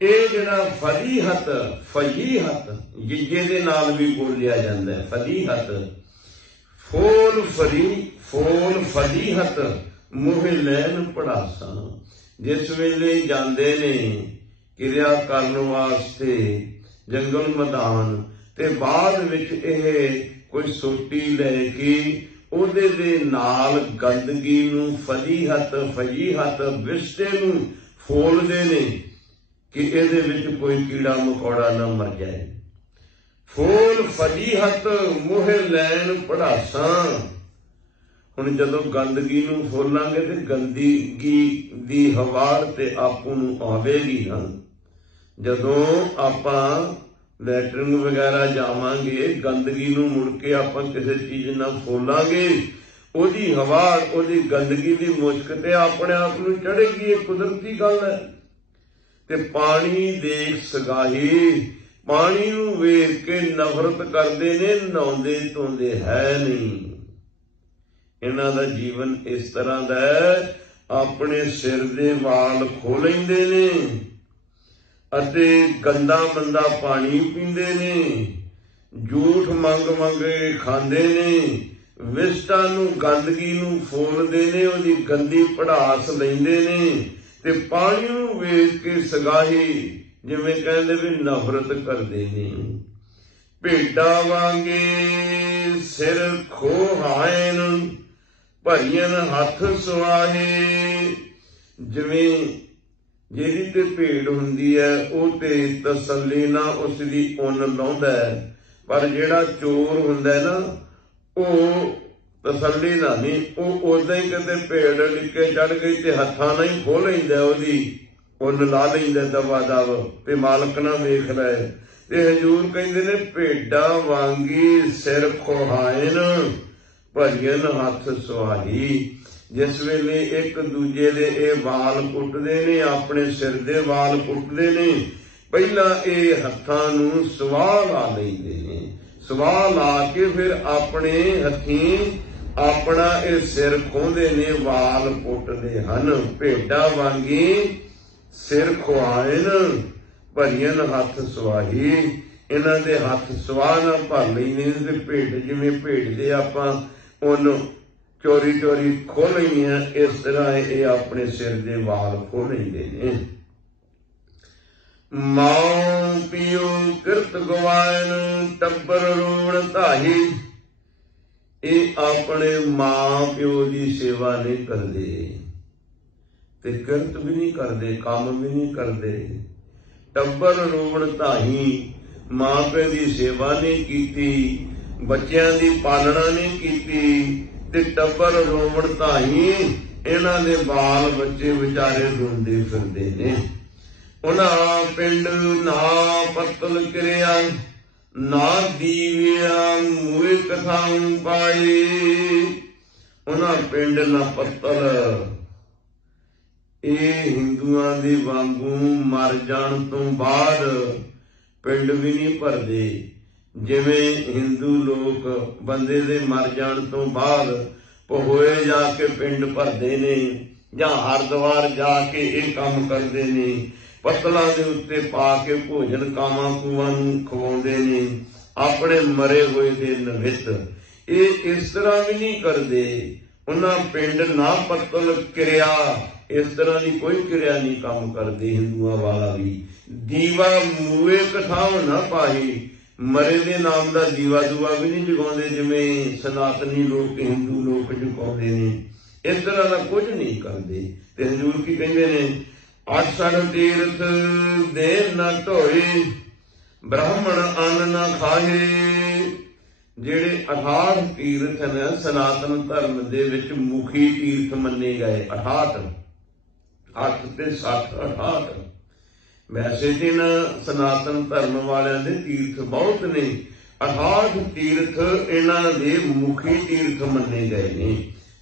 ਇਹ ਜਿਹੜਾ ਫਲੀਹਤ, ਫਲੀਹਤ ਜਿੱਜੇ ਦੇ ਨਾਲ ਵੀ ਬੋਲਿਆ ਜਾਂਦਾ ਹੈ, ਫਲੀਹਤ। ਫੋਲ ਫਲੀ, ਫੋਲ ਫਲੀਹਤ ਮੋਹ ਲੈਣ ਪੜਾਸਾਂ। ਜਿਸ ਵੇਲੇ ਜਾਂਦੇ ਨੇ ਕਿਰਿਆ ਕਰਨ ਵਾਸਤੇ ਜੰਗਲ ਮੈਦਾਨ, ਤੇ ਬਾਅਦ ਵਿੱਚ ਇਹ ਕੋਈ ਸੋਟੀ ਲੈ ਕੇ ਉਹਦੇ ਦੇ ਨਾਲ ਗੰਦਗੀ ਨੂੰ, ਫਲੀਹਤ ਫਲੀਹਤ ਵਿਸ਼ਤੇ ਨੂੰ ਫੋਲਦੇ ਨੇ ਕਿ ਇਹਦੇ ਵਿੱਚ ਕੋਈ ਕੀੜਾ ਮਕੌੜਾ ਨਾ ਮਰ ਜਾਏ। ਫੋਲ ਫਲੀਹਤ ਮੋਹ ਲੈਣ ਪੜਾਸਾਂ। ਹੁਣ ਜਦੋਂ ਗੰਦਗੀ ਨੂੰ ਫੋਲਾਂਗੇ ਤੇ ਗੰਦਗੀ ਦੀ ਹਵਾਰ ਤੇ ਆਪੂ ਨੂੰ ਆਵੇਗੀ ਨਾ। ਜਦੋਂ ਆਪਾਂ ਲੈਟਰਿੰਗ ਵਗੈਰਾ ਜਾਵਾਂਗੇ, ਗੰਦਗੀ ਨੂੰ ਮੁੜ ਕੇ ਆਪਾਂ ਕਿਸੇ ਚੀਜ਼ ਨਾਲ ਫੋਲਾਂਗੇ, ਉਹਦੀ ਹਵਾ, ਉਹਦੀ ਗੰਦਗੀ ਦੀ ਮੁਸ਼ਕ ਤੇ ਆਪਣੇ ਆਪ ਨੂੰ ਚੜ੍ਹੇਗੀ। ਇਹ ਕੁਦਰਤੀ ਗੱਲ ਹੈ। ਤੇ ਪਾਣੀ ਦੇਖ ਸਗਾਹੀ, ਪਾਣੀ ਨੂੰ ਵੇਖ ਕੇ ਨਫ਼ਰਤ ਕਰਦੇ ਨੇ, ਨਹਾਉਂਦੇ ਧੋਂਦੇ ਹੈ ਨਹੀਂ। ਇਹਨਾਂ ਦਾ ਜੀਵਨ ਇਸ ਤਰ੍ਹਾਂ ਦਾ ਹੈ, ਆਪਣੇ ਸਿਰ ਦੇ ਵਾਲ ਖੋਹ ਲੈਂਦੇ ਨੇ ਅਤੇ ਗੰਦਾ ਮੰਦਾ ਪਾਣੀ ਪੀਂਦੇ ਨੇ, ਝੂਠ ਮੰਗ ਕੇ ਖਾਂਦੇ ਨੇ, ਵਿਸ਼ਟਾਂ ਨੂੰ, ਗੰਦਗੀ ਨੂੰ ਫੋਲਦੇ ਨੇ, ਉਹਦੀ ਗੰਦੀ ਪੜਾਸ ਲੈਂਦੇ ਨੇ ਤੇ ਪਾਣੀ ਨੂੰ ਵੇਖ ਕੇ ਸਗਾਹੀ, ਜਿਵੇਂ ਕਹਿੰਦੇ ਵੀ ਨਫ਼ਰਤ ਕਰਦੇ ਨੇ। ਭੇਡਾਂ ਵਾਂਗੇ ਸਿਰ ਖੋਹਾਇਨ, ਭਰੀਨ ਹੱਥ ਸੁਆਹੇ। ਜਿਵੇਂ ਜਿਹਦੀ ਤੇ ਭੇਡ ਹੁੰਦੀ ਹੈ ਉਹ ਤੇ ਤਸੱਲੀ ਨਾਲ ਉਸ ਦੀ ਉੱਨ ਲਾਉਂਦਾ ਹੈ, ਪਰ ਜਿਹੜਾ ਚੋਰ ਹੁੰਦਾ ਨਾ ਉਹ ਤਸੱਲੀ ਨਾਲ ਨਹੀਂ, ਉਹ ਉਦਾਂ ਹੀ ਕਿਤੇ ਭੇਡ ਡਿੱਕੇ ਚੜ ਗਈ ਤੇ ਹੱਥਾਂ ਨਾਲ ਹੀ ਖੋਹ ਲੈਂਦਾ, ਉਹਦੀ ਉੱਨ ਲਾ ਲੈਂਦਾ ਦਵਾ ਦਵ, ਤੇ ਮਾਲਕ ਨਾ ਵੇਖ ਲੈ। ਤੇ ਹਜ਼ੂਰ ਕਹਿੰਦੇ ਨੇ ਭੇਡਾਂ ਵਾਂਗੀ ਸਿਰ ਖੋਹਾਇਨ, ਭਰੀਨ ਹੱਥ ਸੁਆਹੀ। ਜਿਸ ਵੇਲੇ ਇੱਕ ਦੂਜੇ ਦੇ ਇਹ ਵਾਲ ਪੁੱਟਦੇ ਨੇ, ਆਪਣੇ ਸਿਰ ਦੇ ਵਾਲ ਪੁੱਟਦੇ ਨੇ, ਪਹਿਲਾਂ ਇਹ ਹੱਥਾਂ ਨੂੰ ਸਵਾਹ ਲਾ ਲੈਂਦੇ ਨੇ, ਸਵਾਹ ਲਾ ਕੇ ਫਿਰ ਆਪਣੇ ਹੱਥੀਂ ਆਪਣਾ ਇਹ ਸਿਰ ਖੋਹਦੇ ਨੇ, ਵਾਲ ਪੁੱਟਦੇ ਹਨ। ਭੇਡਾਂ ਵਾਂਗੀ ਸਿਰ ਖੁਆਇਨ, ਭਰੀਨ ਹੱਥ ਸੁਆਹੀ। ਇਹਨਾਂ ਦੇ ਹੱਥ ਸਵਾਹ ਨਾਲ ਭਰ ਲੈਂਦੇ ਨੇ ਤੇ ਭੇਡ, ਜਿਵੇਂ ਭੇਡ ਦੇ ਆਪਾਂ ਉਹਨੂੰ ਚੋਰੀ ਚੋਰੀ ਖੋਹ ਲੈਂਦੀਆਂ, ਇਸ ਤਰ੍ਹਾਂ ਇਹ ਆਪਣੇ ਸਿਰ ਦੇ ਵਾਲ ਖੋਹ ਲੈਂਦੇ ਨੇ। ਮਾਂ ਪਿਓ ਕਿਰਤ ਗਵਾਇਨ, ਟੱਬਰ ਰੋਵਣ ਧਾਹੀ। ਇਹ ਆਪਣੇ ਮਾਂ ਪਿਓ ਦੀ ਸੇਵਾ ਨਹੀਂ ਕਰਦੇ ਤੇ ਕਿਰਤ ਵੀ ਨਹੀਂ ਕਰਦੇ, ਕੰਮ ਵੀ ਨਹੀਂ ਕਰਦੇ। ਟੱਬਰ ਰੋਵਣ ਧਾਹੀ, ਮਾਂ ਪਿਓ ਦੀ ਸੇਵਾ ਨਹੀਂ ਕੀਤੀ, ਬੱਚਿਆਂ ਦੀ ਪਾਲਣਾ ਨਹੀਂ ਕੀਤੀ ਤੇ ਟੱਬਰ ਰੋਵਣ ਧਾਹੀ। ਇਹਨਾਂ ਦੇ ਬਾਲ ਬੱਚੇ ਵਿਚਾਰੇ ਰੋਂਦੇ ਫਿਰਦੇ ਨੇ। ਉਹਨਾਂ ਪਿੰਡ ਨਾ ਪੱਤਲ ਕਿਰਿਆ, ਨਾ ਦੀਵਿਆ ਮੂਏ ਕਥਾਉ ਪਾਏ। ਉਹਨਾਂ ਪਿੰਡ ਨਾ ਪੱਤਲ, ਇਹ ਹਿੰਦੂਆਂ ਦੇ ਵਾਂਗੂ ਮਰ ਜਾਣ ਤੋਂ ਬਾਅਦ ਪਿੰਡ ਵੀ ਨਹੀਂ ਭਰਦੇ। ਜਿਵੇਂ ਹਿੰਦੂ ਲੋਕ ਬੰਦੇ ਦੇ ਮਰ ਜਾਣ ਤੋਂ ਬਾਅਦ ਪਹੋਏ ਜਾ ਕੇ ਪਿੰਡ ਭਰਦੇ ਨੇ ਜਾਂ ਹਰਿਦੁਆਰ ਜਾ ਕੇ ਇਹ ਕੰਮ ਕਰਦੇ ਨੇ, ਪੱਤਲਾਂ ਦੇ ਉੱਤੇ ਪਾ ਕੇ ਭੋਜਨ ਕਾਵਾਂ ਕੂਆਂ ਨੂੰ ਖਵਾਉਂਦੇ ਨੇ ਆਪਣੇ ਮਰੇ ਹੋਏ ਦੇ ਨਵਿਤ। ਇਹ ਇਸ ਤਰ੍ਹਾਂ ਵੀ ਨਹੀਂ ਕਰਦੇ। ਉਹਨਾਂ ਪਿੰਡ ਨਾ ਪੱਤਲ ਕਿਰਿਆ, ਇਸ ਤਰ੍ਹਾਂ ਦੀ ਕੋਈ ਕਿਰਿਆ ਨਹੀਂ ਕੰਮ ਕਰਦੇ ਹਿੰਦੂਆਂ ਵਾਲਾ ਵੀ। ਦੀਵਾ ਮੂਏ ਕਥਾਉ ਨਾ ਪਾਈ, ਮਰੇ ਦੇ ਨਾਮ ਦਾ ਦੀਵਾ ਦੂਆ ਵੀ ਨਹੀਂ ਜਗਾਉਂਦੇ ਜਿਵੇਂ ਸਨਾਤਨੀ ਲੋਕ, ਹਿੰਦੂ ਲੋਕ ਜਗਾਉਂਦੇ ਨੇ। ਇਸ ਤਰ੍ਹਾਂ ਦਾ ਕੁਝ ਨਹੀਂ ਕਰਦੇ। ਤੇ ਹਜ਼ੂਰ ਕੀ ਕਹਿੰਦੇ ਨੇ, 8 ਤੀਰਥ ਦੇ ਨਾ ਢੋਏ, ਬ੍ਰਾਹਮਣ ਅੰਨ ਨਾ ਖਾਏ। ਜਿਹੜੇ 68 ਤੀਰਥ ਨੇ ਸਨਾਤਨ ਧਰਮ ਦੇ ਵਿੱਚ ਮੁਖੀ ਤੀਰਥ ਮੰਨੇ ਗਏ, 68, 8 ਤੇ 7, 68। ਵੈਸੇ ਤੇ ਨਾ ਸਨਾਤਨ ਧਰਮ ਵਾਲਿਆਂ ਦੇ ਤੀਰਥ ਬਹੁਤ ਨੇ, 68 ਤੀਰਥ ਇਹਨਾਂ ਦੇ ਮੁਖੀ ਤੀਰਥ ਮੰਨੇ ਗਏ ਨੇ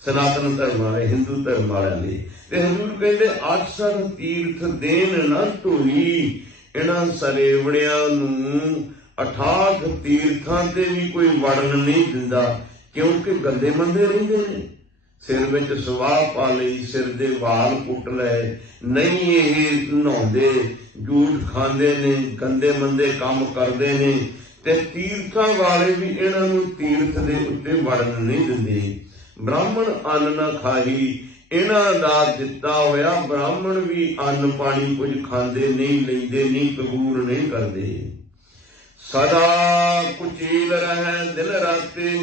ਸਨਾਤਨ ਧਰਮ ਵਾਲੇ, ਹਿੰਦੂ ਧਰਮ ਵਾਲਿਆਂ ਦੇ। ਤੇ ਹਜ਼ੂਰ ਕਹਿੰਦੇ 8 ਤੀਰਥ ਦੇਣ ਨਾ ਢੋਈ। ਇਹਨਾਂ ਸਰੇਵੜਿਆਂ ਨੂੰ 68 ਤੀਰਥਾਂ ਤੇ ਵੀ ਕੋਈ ਵੜਨ ਨਹੀਂ ਦਿੰਦਾ, ਕਿਉਂਕਿ ਗੰਦੇ ਮੰਦੇ ਰਹਿੰਦੇ ਨੇ। ਸਿਰ ਵਿੱਚ ਸਵਾਹ ਪਾ ਲਈ, ਸਿਰ ਦੇ ਵਾਲ ਪੁੱਟ ਲਏ, ਨਹੀਂ ਇਹ ਨਹਾਉਂਦੇ, ਝੂਠ ਖਾਂਦੇ ਨੇ, ਗੰਦੇ ਮੰਦੇ ਕੰਮ ਕਰਦੇ ਨੇ। ਤੇ ਤੀਰਥਾਂ ਵਾਲੇ ਵੀ ਇਹਨਾਂ ਨੂੰ ਤੀਰਥ ਦੇ ਉੱਤੇ ਵੜਨ ਨਹੀਂ ਦਿੰਦੇ। ਬ੍ਰਾਹਮਣ ਅੰਨ ਨਾ ਖਾਹੀ, ਇਹਨਾਂ ਦਾ ਦਿੱਤਾ ਹੋਇਆ ਬ੍ਰਾਹਮਣ ਵੀ ਅੰਨ ਪਾਣੀ ਕੁਝ ਖਾਂਦੇ ਨਹੀਂ, ਲੈਂਦੇ ਨਹੀਂ, ਕਬੂਲ ਨਹੀਂ ਕਰਦੇ। ਸਦਾ ਕੁਚੀਲ ਰਹਿ ਦਿਨ ਰਾਤੀ,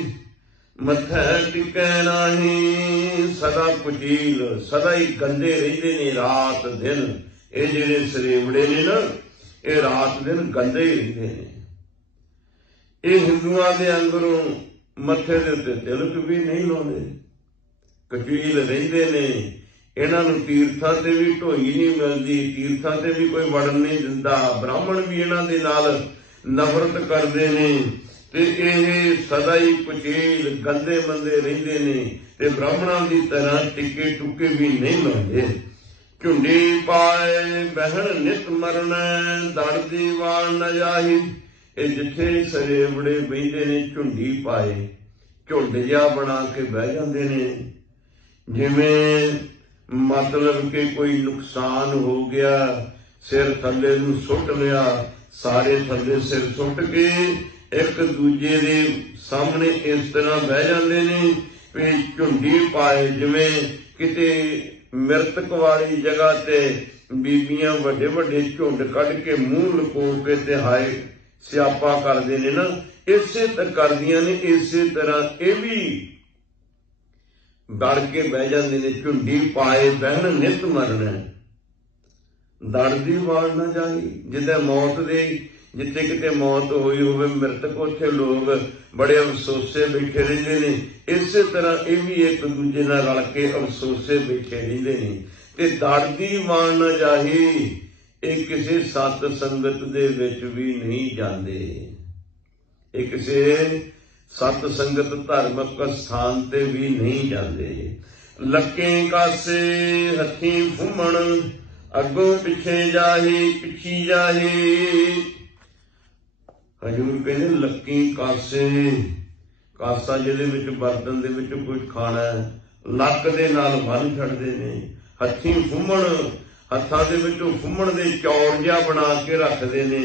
ਮੱਥੇ ਟਿਕੈ ਨਾਹੀ। ਸਦਾ ਕੁਚੀਲ, ਸਦਾ ਹੀ ਗੰਦੇ ਰਹਿੰਦੇ ਨੇ ਰਾਤ ਦਿਨ। ਇਹ ਜਿਹੜੇ ਸਰੇਵੜੇ ਨੇ ਨਾ, ਇਹ ਰਾਤ ਦਿਨ ਗੰਦੇ ਹੀ ਰਹਿੰਦੇ ਨੇ। ਇਹ ਹਿੰਦੂਆਂ ਦੇ ਅੰਦਰੋਂ ਮੱਥੇ ਦੇ ਉੱਤੇ ਤਿਲਕ ਵੀ ਨਹੀਂ ਲਾਉਂਦੇ, ਕਚੀਲ ਰਹਿੰਦੇ ਨੇ। ਇਹਨਾਂ ਨੂੰ ਤੀਰਥਾਂ ਤੇ ਵੀ ਢੋਈ ਨਹੀਂ ਮਿਲਦੀ, ਤੀਰਥਾਂ ਤੇ ਵੀ ਕੋਈ ਵੜਨ ਨਹੀਂ ਦਿੰਦਾ। ਬ੍ਰਾਹਮਣ ਵੀ ਇਹਨਾਂ ਦੇ ਨਾਲ ਨਫ਼ਰਤ ਕਰਦੇ ਨੇ। ਤੇ ਇਹ ਸਦਾ ਹੀ ਕੁਚੇਲ ਗੰਦੇ ਮੰਦੇ ਰਹਿੰਦੇ ਨੇ ਤੇ ਬ੍ਰਾਹਮਣਾਂ ਦੀ ਤਰ੍ਹਾਂ ਟਿੱਕੇ ਟੁੱਕੇ ਵੀ ਨਹੀਂ ਲਾਉਂਦੇ। ਝੁੰਡੀ ਪਾਏ ਬਹਿਣ ਨਿਤ ਮਰਨ ਦੜਦੀ ਵਾਲ ਨਾ ਜਾਹੀ। ਇਹ ਜਿੱਥੇ ਸਰੇਵੜੇ ਬਹਿੰਦੇ ਨੇ ਝੁੰਡੀ ਪਾਏ, ਝੁੰਡ ਜਿਹਾ ਬਣਾ ਕੇ ਬਹਿ ਜਾਂਦੇ ਨੇ। ਜਿਵੇਂ ਮਤਲਬ ਕਿ ਕੋਈ ਨੁਕਸਾਨ ਹੋ ਗਿਆ, ਸਿਰ ਥੱਲੇ ਨੂੰ ਸੁੱਟ ਲਿਆ, ਸਾਰੇ ਥੱਲੇ ਸਿਰ ਸੁੱਟ ਕੇ ਇੱਕ ਦੂਜੇ ਦੇ ਸਾਹਮਣੇ ਇਸ ਤਰ੍ਹਾਂ ਬਹਿ ਜਾਂਦੇ ਨੇ ਵੀ ਝੁੰਡੀ ਪਾਏ। ਜਿਵੇਂ ਕਿਤੇ ਮ੍ਰਿਤਕ ਵਾਲੀ ਜਗ੍ਹਾ ਤੇ ਬੀਬੀਆਂ ਵੱਡੇ ਵੱਡੇ ਝੁੰਡ ਕੱਢ ਕੇ ਮੂੰਹ ਲੁਕੋ ਕੇ ਤੇ ਹਾਏ ਸਿਆਪਾ ਕਰਦੇ ਨੇ ਨਾ, ਇਸੇ ਤਰ੍ਹਾਂ ਕਰਦੀਆਂ ਨੇ। ਇਸੇ ਤਰ੍ਹਾਂ ਇਹ ਵੀ ਦੜ ਕੇ ਬਹਿ ਜਾਂਦੇ ਨੇ। ਝੁੰਡੀ ਪਾਏ ਬਹਿਣ ਨਿਤ ਮਰਨ ਦੜਦੀ ਵਾਲ ਨਾ ਜਾਈ। ਜਿੱਦਾਂ ਮੌਤ ਦੇ ਜਿੱਥੇ ਕਿਤੇ ਮੌਤ ਹੋਈ ਹੋਵੇ ਮ੍ਰਿਤਕ, ਉੱਥੇ ਲੋਕ ਬੜੇ ਅਫਸੋਸੇ ਬੈਠੇ ਰਹਿੰਦੇ ਨੇ। ਇਸੇ ਤਰ੍ਹਾਂ ਇਹ ਵੀ ਇੱਕ ਦੂਜੇ ਨਾਲ ਰਲ ਕੇ ਅਫਸੋਸੇ ਬੈਠੇ ਰਹਿੰਦੇ ਨੇ। ਤੇ ਦੜਦੀ ਵਾਲ ਨਾ ਜਾਹੀ, ਇਹ ਕਿਸੇ ਸਤ ਸੰਗਤ ਦੇ ਵਿੱਚ ਵੀ ਨਹੀਂ ਜਾਂਦੇ। ਇਹ ਕਿਸੇ ਸਤ ਸੰਗਤ ਧਾਰਮਿਕ ਸਥਾਨ ਤੇ ਵੀ ਨਹੀਂ ਜਾਂਦੇ। ਲੱਕੇ ਕਾਸੇ ਹੱਥੀਂ ਫੁੰਮਣ ਅੱਗੋਂ ਪਿੱਛੇ ਜਾਹੀ ਪਿੱਛੀ ਜਾਹੀ। ਹਜ਼ੂਰ ਕਹਿੰਦੇ ਲੱਕੀ ਕਾਸੇ, ਕਾਸਾ ਜਿਹਦੇ ਵਿੱਚ ਬਰਤਨ ਦੇ ਵਿੱਚ ਕੁਝ ਖਾਣਾ ਲੱਕ ਦੇ ਨਾਲ ਬੰਨ੍ਹ ਛੱਡਦੇ ਨੇ। ਹੱਥੀਂ ਫੁੰਮਣ, ਹੱਥਾਂ ਦੇ ਵਿੱਚੋਂ ਫੁੰਮਣ ਦੇ ਚੌਰ ਜਿਹਾ ਬਣਾ ਕੇ ਰੱਖਦੇ ਨੇ।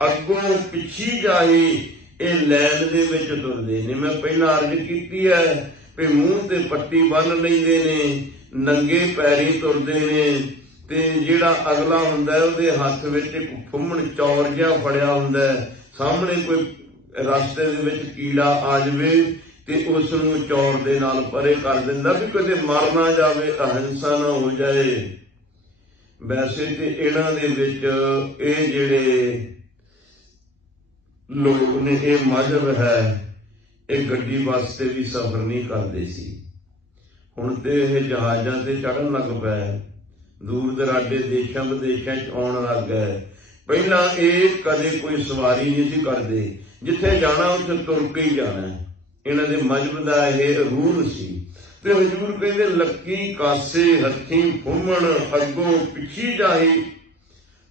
ਅੱਗੋਂ ਪਿੱਛੀ ਜਾਹੀ, ਇਹ ਲੈਣ ਦੇ ਵਿੱਚ ਤੁਰਦੇ ਨੇ। ਮੈਂ ਪਹਿਲਾਂ ਅਰਜ਼ ਕੀਤੀ ਹੈ ਵੀ ਮੂੰਹ ਤੇ ਪੱਟੀ ਬੰਨ੍ਹ ਲੈਂਦੇ ਨੇ, ਨੰਗੇ ਪੈਰੀ ਤੁਰਦੇ ਨੇ। ਤੇ ਜਿਹੜਾ ਅਗਲਾ ਹੁੰਦਾ ਉਹਦੇ ਹੱਥ ਵਿੱਚ ਇੱਕ ਫੁੰਮਣ ਚੌਰ ਜਿਹਾ ਫੜਿਆ ਹੁੰਦਾ। ਸਾਹਮਣੇ ਕੋਈ ਰਸਤੇ ਦੇ ਵਿੱਚ ਕੀੜਾ ਆ ਜਾਵੇ ਤੇ ਉਸ ਨੂੰ ਚੌਰ ਦੇ ਨਾਲ ਪਰੇ ਕਰ ਦਿੰਦਾ ਵੀ ਕਦੇ ਮਰ ਨਾ ਜਾਵੇ, ਅਹਿੰਸਾ ਨਾ ਹੋ ਜਾਏ। ਵੈਸੇ ਤੇ ਇਹਨਾਂ ਦੇ ਵਿੱਚ ਇਹ ਜਿਹੜੇ ਲੋਕ ਨੇ, ਇਹ ਮਜ਼ਹਬ ਹੈ, ਇਹ ਗੱਡੀ ਬੱਸ ਤੇ ਵੀ ਸਫ਼ਰ ਨਹੀਂ ਕਰਦੇ ਸੀ। ਹੁਣ ਤੇ ਇਹ ਜਹਾਜ਼ਾਂ ਤੇ ਚੜ੍ਹਨ ਲੱਗ ਪਏ, ਦੂਰ ਦਰਾਡੇ ਦੇਸ਼ਾਂ ਵਿਦੇਸ਼ਾਂ 'ਚ ਆਉਣ ਲੱਗ ਗਏ। ਪਹਿਲਾਂ ਇਹ ਕਦੇ ਕੋਈ ਸਵਾਰੀ ਨਹੀਂ ਸੀ ਕਰਦੇ, ਜਿੱਥੇ ਜਾਣਾ ਉੱਥੇ ਤੁਰ ਕੇ ਹੀ ਜਾਣਾ। ਇਹਨਾਂ ਦੇ ਮਜ਼ਹਬ ਦਾ ਇਹ ਰੂਲ ਸੀ। ਤੇ ਹਜ਼ੂਰ ਕਹਿੰਦੇ ਲੱਕੀ ਕਾਸੇ ਹੱਥੀਂ ਫੁੰਮਣ ਅੱਗੋਂ ਪਿੱਛੀ ਜਾਹੀ।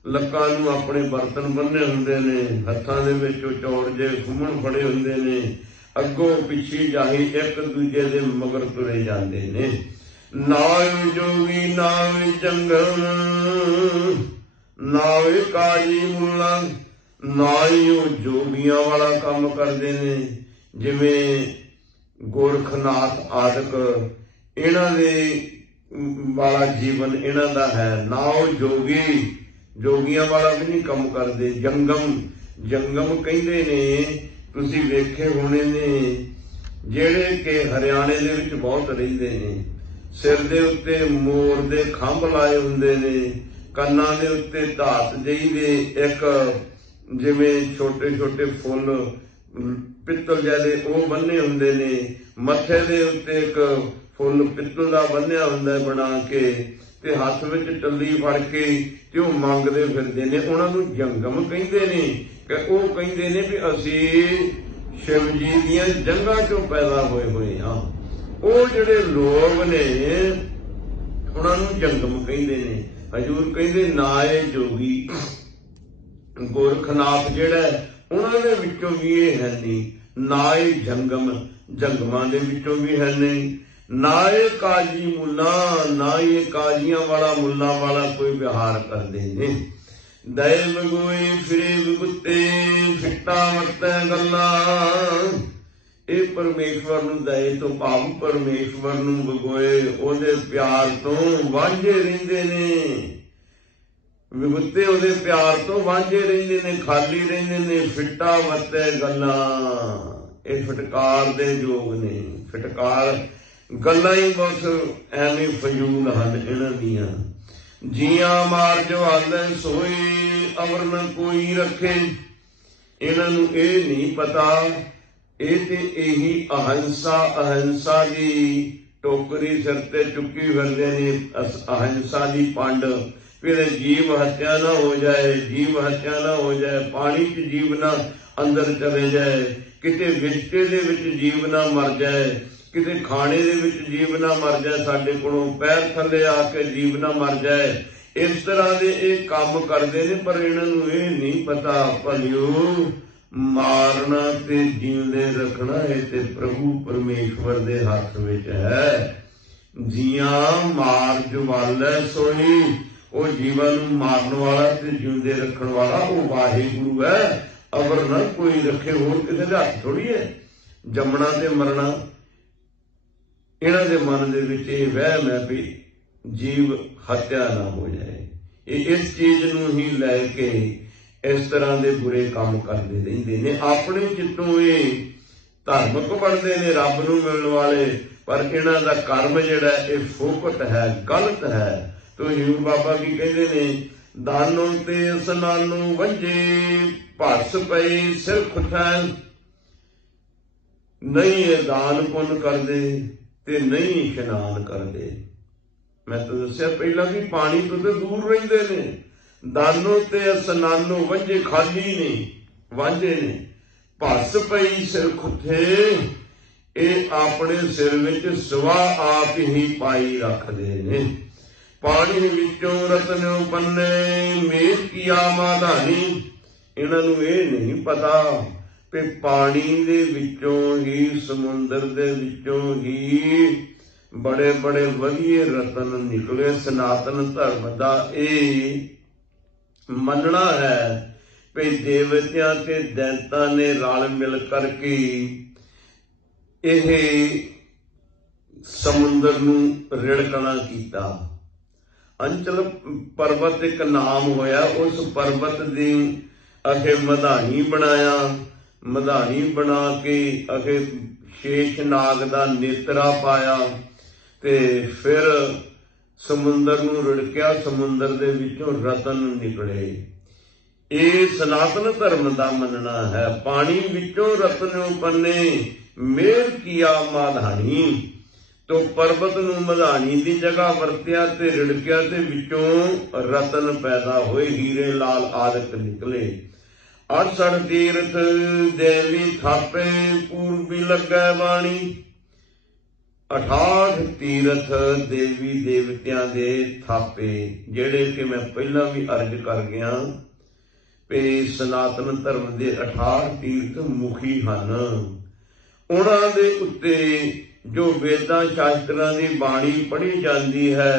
ਲੱਕਾਂ ਨੂੰ ਆਪਣੇ ਬਰਤਨ ਬੰਨੇ ਹੁੰਦੇ ਨੇ, ਹੱਥਾਂ ਦੇ ਵਿੱਚ ਚੌੜ ਜੇ ਫੁੰਮਣ ਫੜੇ ਹੁੰਦੇ ਨੇ। ਅੱਗੋਂ ਪਿੱਛੀ ਜਾਹੀ, ਇੱਕ ਦੂਜੇ ਦੇ ਮਗਰ ਤੁਰੇ ਜਾਂਦੇ ਨੇ। ਨਾਵੇ ਜੋਗੀ ਨਾਵੇ ਜੰਗਮ ਨਾਵੇ ਕਾਜੀ ਮੁੱਲਾ, ਨਾ ਹੀ ਉਹ ਜੋਗੀਆਂ ਵਾਲਾ ਕੰਮ ਕਰਦੇ ਨੇ ਜਿਵੇਂ ਗੋਰਖਨਾਥ ਆਦਿਕ, ਇਹਨਾਂ ਦੇ ਵਾਲਾ ਜੀਵਨ ਇਹਨਾਂ ਦਾ ਹੈ। ਨਾ ਉਹ ਜੋਗੀ, ਜੋਗੀਆਂ ਵਾਲਾ ਵੀ ਨਹੀਂ ਕੰਮ ਕਰਦੇ। ਜੰਗਮ, ਜੰਗਮ ਕਹਿੰਦੇ ਨੇ, ਤੁਸੀਂ ਵੇਖੇ ਹੋਣੇ ਨੇ, ਜਿਹੜੇ ਕਿ ਹਰਿਆਣੇ ਦੇ ਵਿੱਚ ਬਹੁਤ ਰਹਿੰਦੇ ਨੇ। ਸਿਰ ਦੇ ਉੱਤੇ ਮੋਰ ਦੇ ਖੰਭ ਲਾਏ ਹੁੰਦੇ ਨੇ, ਕੰਨਾਂ ਦੇ ਉੱਤੇ ਧਾਤ ਜਿਹੀ ਦੇ ਇੱਕ ਜਿਵੇਂ ਛੋਟੇ ਛੋਟੇ ਫੁੱਲ ਪਿੱਤਲ ਜਿਹੇ ਉਹ ਬੰਨੇ ਹੁੰਦੇ ਨੇ। ਮੱਥੇ ਦੇ ਉੱਤੇ ਇੱਕ ਫੁੱਲ ਪਿੱਤਲ ਦਾ ਬੰਨਿਆ ਹੁੰਦਾ ਬਣਾ ਕੇ, ਤੇ ਹੱਥ ਵਿੱਚ ਟੱਲੀ ਫੜ ਕੇ ਤੇ ਉਹ ਮੰਗਦੇ ਫਿਰਦੇ ਨੇ। ਉਹਨਾਂ ਨੂੰ ਜੰਗਮ ਕਹਿੰਦੇ ਨੇ ਕਿ ਉਹ ਕਹਿੰਦੇ ਨੇ ਵੀ ਅਸੀਂ ਸ਼ਿਵ ਜੀ ਦੀਆਂ ਜੰਗਾਂ ਚੋਂ ਪੈਦਾ ਹੋਏ ਹਾਂ। ਉਹ ਜਿਹੜੇ ਲੋਕ ਨੇ ਉਹਨਾਂ ਨੂੰ ਜੰਗਮ ਕਹਿੰਦੇ ਨੇ। ਹਜ਼ੂਰ ਕਹਿੰਦੇ ਨਾ ਇਹ ਜੋਗੀ ਗੋਰਖਨਾਥ ਜਿਹੜਾ ਉਹਨਾਂ ਦੇ ਵਿੱਚੋਂ ਵੀ ਇਹ ਹੈ ਨਹੀਂ, ਨਾ ਇਹ ਜੰਗਮ ਜੰਗਮਾਂ ਦੇ ਵਿੱਚੋਂ ਵੀ ਹੈ ਨਹੀਂ, ਨਾ ਇਹ ਕਾਜੀ ਮੁੱਲਾ, ਨਾ ਇਹ ਕਾਜੀਆਂ ਵਾਲਾ ਮੁੱਲਾ ਵਾਲਾ ਕੋਈ ਵਿਹਾਰ ਕਰਦੇ ਨੇ। ਦਏ ਬਗੋਈ ਫਿਰੇ ਵਿਗੁੱਤੇ ਫਿੱਟਾ ਵਰਤੈ ਗੱਲਾਂ। ਇਹ ਪਰਮੇਸ਼ਵਰ ਨੂੰ ਦਏ ਤੋਂ ਭਾਵ ਪਰਮੇਸ਼ਵਰ ਨੂੰ ਬਗੋਏ ਉਹਦੇ ਪਿਆਰ ਤੋਂ ਵਾਂਝੇ ਰਹਿੰਦੇ ਨੇ। ਵਿਗੁੱਤੇ ਉਹਦੇ ਪਿਆਰ ਤੋਂ ਵਾਂਝੇ ਰਹਿੰਦੇ ਨੇ, ਖਾਲੀ ਰਹਿੰਦੇ ਨੇ। ਫਿੱਟਾ ਵਰਤੈ ਗੱਲਾਂ, ਇਹ ਫਟਕਾਰ ਦੇ ਯੋਗ ਨੇ। ਫਟਕਾਰ ਗੱਲਾਂ ਹੀ ਬਸ ਐਵੇਂ ਫਜ਼ੂਲ ਹਨ ਇਹਨਾਂ ਦੀਆਂ। ਜੀਆਂ ਮਾਰ ਜੋ ਆਂਦੇ ਸੋਈ ਅਵਰ ਨ ਕੋਈ ਰੱਖੇ। ਇਹਨਾਂ ਨੂੰ ਇਹ ਨਹੀਂ ਪਤਾ, ਇਹ ਤੇ ਇਹੀ ਅਹਿੰਸਾ, ਅਹਿੰਸਾ ਦੀ ਟੋਕਰੀ ਸਿਰ ਤੇ ਚੁੱਕੀ ਫਿਰਦੇ ਨੇ। ਅਹਿੰਸਾ ਦੀ ਪੰਡ फिर जीव हत्या ना हो जाए, जीव हत्या ना हो जाए, पानी च जीव ना अंदर चले जाए, किते विचके दे विच जीव ना मर जाए, किते खाने दे विच जीव ना मर जाए, साडे कोलों पैर थल्ले आके जीव ना मर जाए। इस तरह दे ये काम करते ने, पर इन्हां नूं ये नहीं पता भलियो मारना ते जींदे रखना ये ते प्रभु परमेश्वर दे हथ विच है। जियां मार जवालै सोई, वो जीवन नूं मारन वाला ते जींदे रखण वाला वो वाहिगुरु है। अवर ना कोई रखे, होर किसी दे हथ थोड़ी है। जमना ते मरना इन्हां दे मन दे विच ये वहम है भी जीव हत्या ना हो जाए। इस चीज नूं ही लैके इस तरह के बुरे काम करते रहंदे ने। अपने चित्तों ये धार्मिक बनते ने, रब नूं मिलण वाले, पर इन्हां दा कर्म जिहड़ा ये फोकट है, गलत है। तो हजूर बाबा की कहते ने, दानों ते स्नानों वंजे भस पई सिर खुथै। नहीं ये दान पुण्य करते ते नहीं इशनान करते। मैं तो दस्सिया पहला भी पानी तो दूर रहिंदे ने। दानों ते स्नानों वंजे खाली ने, वांझे ने। भस पई सिर खुथे, ये अपने सिर विच सवा आप ही पाई रखदे ने। पानी विचों रतनों पन्ने मेल किया माधानी। इन्हां नूं ये नहीं पता कि पानी दे विचों ही, समुंदर दे विचों ही बड़े बड़े वधिए रतन निकले। सनातन धर्म दा ये मनना है कि देवतियां ते दैंतां ने रल मिल करके ये समुंदर नूं रिड़कना कीता। अंचल पर्वत एक नाम होया, उस पर्वत दी अखे मधानी बनाया। मधानी बना के अखे शेष नाग दा नेत्रा पाया ते फिर समुंदर नूं रिड़किया। समुंदर दे विचों रतन निकले। ये सनातन धर्म दा मनना है। पानी विचों रतनों पन्ने मेल किया माधानी। तो पर्वत नूं मधानी दी जगह वरत्या ते रिड़किया ते विचों रतन पैदा होए, हीरे लाल आदक निकले। 68 तीर्थ देवी थापे पूर्वी लगे वाणी। 68 तीर्थ देवी देवतियां दे थापे, जेड़े कि मैं पहला भी अर्ज कर गया भी सनातन धर्म दे 68 तीर्थ मुखी हन। उन्हां दे उत्ते जो वेदां शास्त्रां दी बाणी पढ़ी जाती है,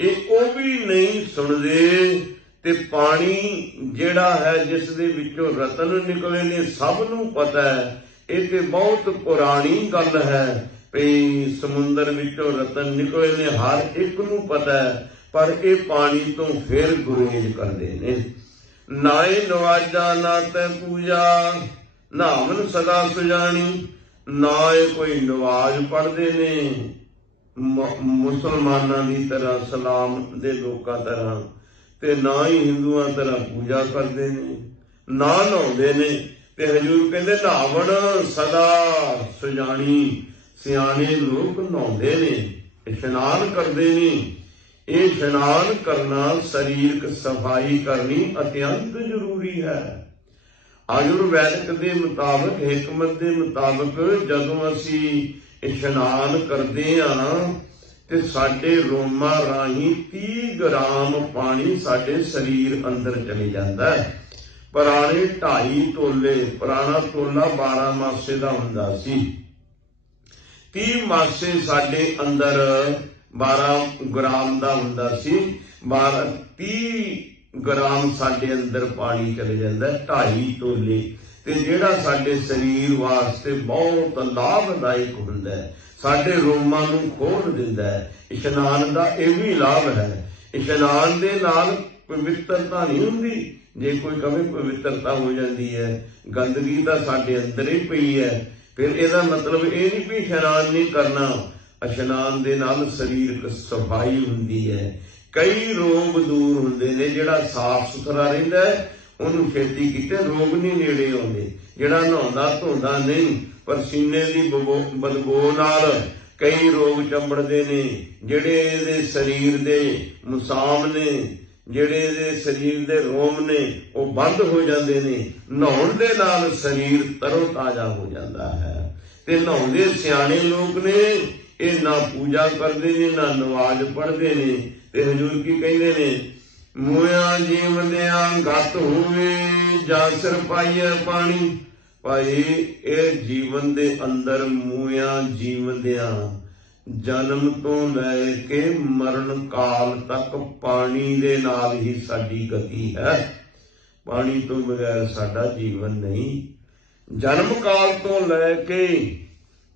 ये वो भी नहीं सुनदे। ते पानी जेड़ा है जिस दे विचों रतन निकले ने, सब नूं पता है। ये ते बहुत पुरानी गल है भी समुंदर विचों रतन निकले ने, हर एक नूं पता है। पर ये पानी तो फिर गुरेज करदे ने। नाए नवाजा ना तै पूजा, नामन सदा सुजानी। ना ये कोई नवाज पढ़ते ने मुसलमाना की तरह, सलाम दे लोकां तरह, ते ना ही हिंदुआं तरह पूजा करते ने, ना नहाउंदे ने। ते हजूर कहंदे नहावण सदा सुजानी। सियाणे लोग नहाउंदे ने, इशनान करते ने। ये इशनान करना, शरीरक सफाई करनी अत्यंत जरूरी है। आयुर्वैदिक के मुताबिक, हिकमत के मुताबिक जदों असी इशनान करते हाँ ते साडे रोमां राही 30 ग्राम पानी साडे शरीर अंदर चले जाता है। पुराने 2.5 तोले, पुराना तोला 12 मासे का हुंदा सी। 30 मासे साडे अंदर 12 ग्राम का हुंदा सी। 30 ग्राम साडे अंदर पानी चले जाता है, 2.5 तोले। ते जेड़ा साडे शरीर वास्ते बहुत लाभदायक हुंदा है, साडे रोमां नूं खोल दिंदा है। इशनान दा यह भी लाभ है। इशनान दे नाल पवित्रता नहीं हुंदी। जे कोई कहे पवित्रता हो जाती है, गंदगी तां साडे अंदर ही पई है, फिर इहदा मतलब ये नहीं भी इशनान नहीं करना। इशनान दे नाल शरीरक सफाई हुंदी है। कई रोग दूर हुंदे ने। जिहड़ा साफ सुथरा रहिंदा है उहनूं छेती किते रोग नहीं नेड़े आउंदे। जिहड़ा नहाउंदा धोंदा नहीं, पसीने दी बदबू नाल कई रोग चंबड़दे ने। जिहड़े इहदे शरीर दे मुसाम ने, ਜਿਹੜੇ ਇਹਦੇ ਸਰੀਰ ਦੇ ਰੋਮ ਨੇ ਉਹ ਬੰਦ ਹੋ ਜਾਂਦੇ ਨੇ। ਨਹਾਉਣ ਦੇ ਨਾਲ ਸਰੀਰ ਤਰੋ ਤਾਜ਼ਾ ਹੋ ਜਾਂਦਾ ਹੈ। ਤੇ ਨਹਾਉਂਦੇ ਸਿਆਣੇ ਲੋਕ ਨੇ, ਇਹ ਨਾ ਪੂਜਾ ਕਰਦੇ ਨੇ ਨਾ ਨਮਾਜ਼ ਪੜ੍ਹਦੇ ਨੇ। ਤੇ ਹਜ਼ੂਰ ਕੀ ਕਹਿੰਦੇ ਨੇ, ਮੂਇਆ ਜੀਵਦਿਆਂ ਗਤ ਹੋਵੇ ਜਾਂ ਸਿਰ ਪਾਈਏ ਪਾਣੀ। ਭਾਈ ਇਹ ਜੀਵਨ ਦੇ ਅੰਦਰ ਮੂਇਆ ਜੀਵਦਿਆਂ ਜਨਮ ਤੋਂ ਲੈ ਕੇ ਮਰਨ ਕਾਲ ਤੱਕ ਪਾਣੀ ਦੇ ਨਾਲ ਹੀ ਸਾਡੀ ਗਤੀ ਹੈ। ਪਾਣੀ ਤੋਂ ਬਗੈਰ ਸਾਡਾ ਜੀਵਨ ਨਹੀਂ। ਜਨਮ ਕਾਲ ਤੋਂ ਲੈ ਕੇ